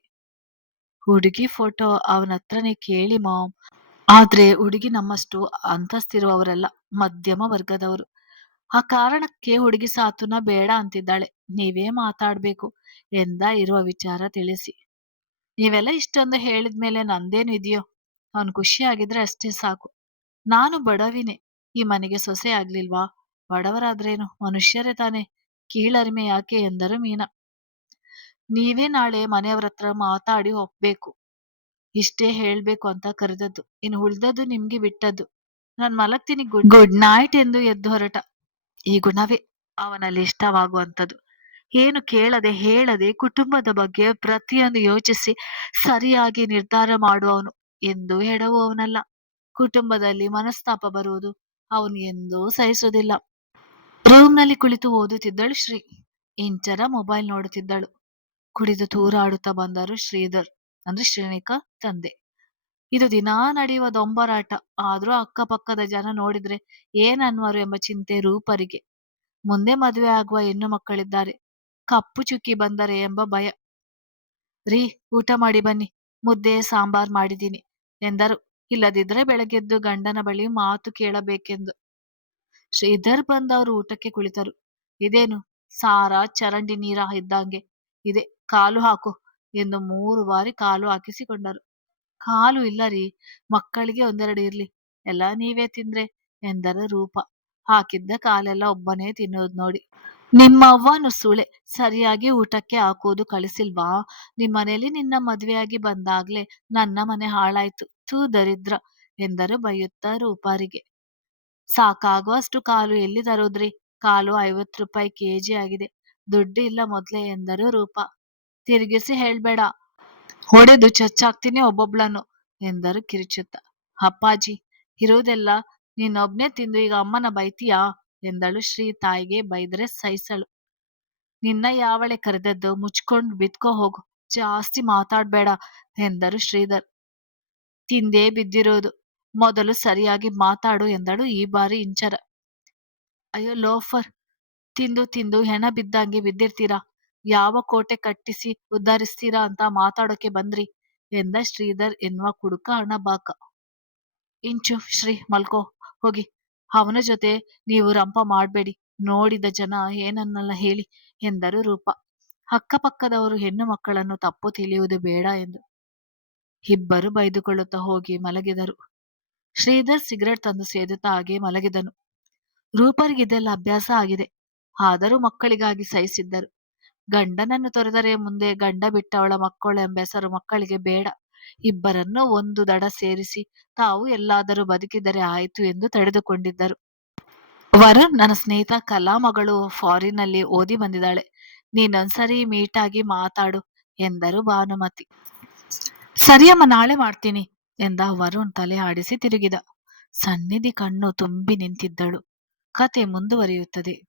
ಹುಡುಗಿ ಫೋಟೋ ಅವನ ಹತ್ರನೇ ಕೇಳಿ ಮಾಮ್. ಆದ್ರೆ ಹುಡುಗಿ ನಮ್ಮಷ್ಟು ಅಂತಸ್ತಿರುವವರೆಲ್ಲ, ಮಧ್ಯಮ ವರ್ಗದವರು. ಆ ಕಾರಣಕ್ಕೆ ಹುಡುಗಿ ಸಾತುನ ಬೇಡ ಅಂತಿದ್ದಾಳೆ. ನೀವೇ ಮಾತಾಡ್ಬೇಕು ಎಂದ ಇರುವ ವಿಚಾರ ತಿಳಿಸಿ. ನೀವೆಲ್ಲ ಇಷ್ಟೊಂದು ಹೇಳಿದ್ಮೇಲೆ ನಂದೇನು ಇದೆಯೋ? ಅವನು ಖುಷಿಯಾಗಿದ್ರೆ ಅಷ್ಟೇ ಸಾಕು. ನಾನು ಬಡವಿನೇ. ಈ ಮನೆಗೆ ಸೊಸೆ ಆಗ್ಲಿಲ್ವಾ? ಬಡವರಾದ್ರೇನು? ಮನುಷ್ಯರೇ ತಾನೆ. ಕೀಳರಿಮೆ ಯಾಕೆ ಎಂದರು ಮೀನಾ. ನೀವೇ ನಾಳೆ ಮನೆಯವ್ರ ಹತ್ರ ಮಾತಾಡಿ ಒಪ್ಬೇಕು. ಇಷ್ಟೇ ಹೇಳ್ಬೇಕು ಅಂತ ಕರೆದದ್ದು. ಇನ್ನು ಉಳ್ದದ್ದು ನಿಮ್ಗೆ ಬಿಟ್ಟದ್ದು. ನಾನ್ ಮಲಗ್ತೀನಿ ಗುಡ್ ಗುಡ್ ನೈಟ್ ಎಂದು ಎದ್ದು ಹೊರಟ. ಈ ಗುಣವೇ ಅವನಲ್ಲಿ ಇಷ್ಟವಾಗುವಂಥದ್ದು. ಏನು ಕೇಳದೆ ಹೇಳದೆ ಕುಟುಂಬದ ಬಗ್ಗೆ ಪ್ರತಿಯೊಂದು ಯೋಚಿಸಿ ಸರಿಯಾಗಿ ನಿರ್ಧಾರ ಮಾಡುವವನು ಎಂದು ಹೇಳುವವನಲ್ಲ ಕುಟುಂಬದಲ್ಲಿ ಮನಸ್ತಾಪ ಬರುವುದು ಅವನು ಎಂದೂ ಸಹಿಸುವುದಿಲ್ಲ. ರೂಮ್ನಲ್ಲಿ ಕುಳಿತು ಓದುತ್ತಿದ್ದಳು ಶ್ರೀ. ಇಂಚರ ಮೊಬೈಲ್ ನೋಡುತ್ತಿದ್ದಳು. ಕುಡಿದು ತೂರಾಡುತ್ತಾ ಬಂದರು ಶ್ರೀಧರ್, ಅಂದ್ರೆ ಶ್ರೀನಿಕಾ ತಂದೆ. ಇದು ದಿನಾ ನಡೆಯುವ ದೊಂಬರಾಟ. ಆದ್ರೂ ಅಕ್ಕಪಕ್ಕದ ಜನ ನೋಡಿದ್ರೆ ಏನ್ ಅನ್ವರು ಎಂಬ ಚಿಂತೆ ರೂಪರಿಗೆ. ಮುಂದೆ ಮದುವೆ ಆಗುವ ಹೆಣ್ಣು ಮಕ್ಕಳಿದ್ದಾರೆ. ಕಪ್ಪು ಚುಕ್ಕಿ ಬಂದರೆ ಎಂಬ ಭಯ. ರೀ, ಊಟ ಮಾಡಿ ಬನ್ನಿ. ಮುದ್ದೆ, ಸಾಂಬಾರ್ ಮಾಡಿದ್ದೀನಿ, ಎಂದರು. ಇಲ್ಲದಿದ್ರೆ ಬೆಳಗ್ಗೆದ್ದು ಗಂಡನ ಬಳಿ ಮಾತು ಕೇಳಬೇಕೆಂದು. ಶ್ರೀಧರ್ ಬಂದವರು ಊಟಕ್ಕೆ ಕುಳಿತರು. ಇದೇನು? ಸಾರ ಚರಂಡಿ ನೀರ ಇದ್ದಂಗೆ. ಇದೆ, ಕಾಲು ಹಾಕು ಎಂದು ಮೂರು ಬಾರಿ ಕಾಲು ಹಾಕಿಸಿಕೊಂಡರು. ಕಾಲು ಇಲ್ಲ ರೀ, ಮಕ್ಕಳಿಗೆ ಒಂದೆರಡು ಇರ್ಲಿ. ಎಲ್ಲ ನೀವೇ ತಿಂದ್ರೆ ಎಂದರು ರೂಪ. ಹಾಕಿದ್ದ ಕಾಲೆಲ್ಲ ಒಬ್ಬನೇ ತಿನ್ನೋದು ನೋಡಿ. ನಿಮ್ಮವ್ವನು ಸುಳೆ ಸರಿಯಾಗಿ ಊಟಕ್ಕೆ ಹಾಕೋದು ಕಳಿಸಿಲ್ವಾ? ನಿಮ್ಮನೇಲಿ ನಿನ್ನ ಮದ್ವೆಯಾಗಿ ಬಂದಾಗ್ಲೇ ನನ್ನ ಮನೆ ಹಾಳಾಯ್ತು. ತೂ ದರಿದ್ರ ಎಂದರು ಬೈಯುತ್ತಾ ರೂಪಾರಿಗೆ. ಸಾಕಾಗುವಷ್ಟು ಕಾಲು ಎಲ್ಲಿ ತರೋದ್ರಿ? ಕಾಲು ಐವತ್ತು ರೂಪಾಯಿ ಕೆಜಿ ಆಗಿದೆ. ದುಡ್ಡು ಇಲ್ಲ ಮೊದ್ಲೇ ಎಂದರು ರೂಪ. ತಿರುಗಿಸಿ ಹೇಳ್ಬೇಡ. ಹೊಡೆದು ಚಚ್ಚಾಕ್ತೀನಿ ಒಬ್ಬೊಬ್ಳನು ಎಂದರು ಕಿರುಚುತ್ತ. ಅಪ್ಪಾಜಿ, ಇರುವುದೆಲ್ಲ ನೀನೊಬ್ನೇ ತಿಂದು ಈಗ ಅಮ್ಮನ ಬೈತೀಯಾ? ಎಂದಳು ಶ್ರೀ ತಾಯಿಗೆ ಬೈದ್ರೆ ಸಹಿಸಳು ನಿನ್ನ ಯಾವಳೆ ಕರೆದದ್ದು? ಮುಚ್ಕೊಂಡು ಬಿದ್ಕೋ ಹೋಗು. ಜಾಸ್ತಿ ಮಾತಾಡ್ಬೇಡ ಎಂದರು ಶ್ರೀಧರ್. ತಿಂದೇ ಬಿದ್ದಿರೋದು. ಮೊದಲು ಸರಿಯಾಗಿ ಮಾತಾಡು ಎಂದಳು ಈ ಬಾರಿ ಇಂಚರ. ಅಯ್ಯೋ ಲೋಫರ್, ತಿಂದು ತಿಂದು ಹೆಣ ಬಿದ್ದಂಗೆ ಬಿದ್ದಿರ್ತೀರಾ? ಯಾವ ಕೋಟೆ ಕಟ್ಟಿಸಿ ಉದ್ಧರಿಸ್ತೀರಾ ಅಂತ ಮಾತಾಡೋಕೆ ಬಂದ್ರಿ ಎಂದ ಶ್ರೀಧರ್ ಎನ್ನುವ ಕುಡುಕ ಅಣಬಾಕ. ಇಂಚು, ಶ್ರೀ ಮಲ್ಕೋ, ಹೋಗಿ. ಅವನ ಜೊತೆ ನೀವು ರಂಪ ಮಾಡಬೇಡಿ, ನೋಡಿದ ಜನ ಏನನ್ನಲ್ಲ ಹೇಳಿ ಎಂದರು ರೂಪ. ಅಕ್ಕಪಕ್ಕದವರು ಹೆಣ್ಣು ಮಕ್ಕಳನ್ನು ತಪ್ಪು ತಿಳಿಯುವುದು ಬೇಡ ಎಂದು. ಇಬ್ಬರು ಬೈದುಕೊಳ್ಳುತ್ತಾ ಹೋಗಿ ಮಲಗಿದರು. ಶ್ರೀಧರ್ ಸಿಗರೆಟ್ ತಂದು ಸೇದುತ್ತಾ ಹಾಗೆ ಮಲಗಿದನು. ರೂಪರಿಗೆ ಇದೆಲ್ಲ ಅಭ್ಯಾಸ ಆಗಿದೆ. ಆದರೂ ಮಕ್ಕಳಿಗಾಗಿ ಸಹಿಸಿದ್ದರು. ಗಂಡನನ್ನು ತೊರೆದರೆ ಮುಂದೆ ಗಂಡ ಬಿಟ್ಟವಳ ಮಕ್ಕಳು ಎಂಬ ಹೆಸರು ಮಕ್ಕಳಿಗೆ ಬೇಡ. ಇಬ್ಬರನ್ನು ಒಂದು ದಡ ಸೇರಿಸಿ ತಾವು ಎಲ್ಲಾದರೂ ಬದುಕಿದರೆ ಆಯಿತು ಎಂದು ತಡೆದುಕೊಂಡಿದ್ದರು. ವರುಣ್, ನನ್ನ ಸ್ನೇಹಿತ, ಕಲಾ ಮಗಳು ಫಾರಿನ್ನಲ್ಲಿ ಓದಿ ಬಂದಿದ್ದಾಳೆ. ನೀನೊಂದ್ಸರಿ ಮೀಟಾಗಿ ಮಾತಾಡು ಎಂದರು ಭಾನುಮತಿ. ಸರಿಯಮ್ಮ ನಾಳೆ ಮಾಡ್ತೀನಿ ಎಂದ ವರುಣ್ ತಲೆ ಆಡಿಸಿ ತಿರುಗಿದ. ಸನ್ನಿಧಿ ಕಣ್ಣು ತುಂಬಿ ನಿಂತಿದ್ದಳು. ಕತೆ ಮುಂದುವರಿಯುತ್ತದೆ.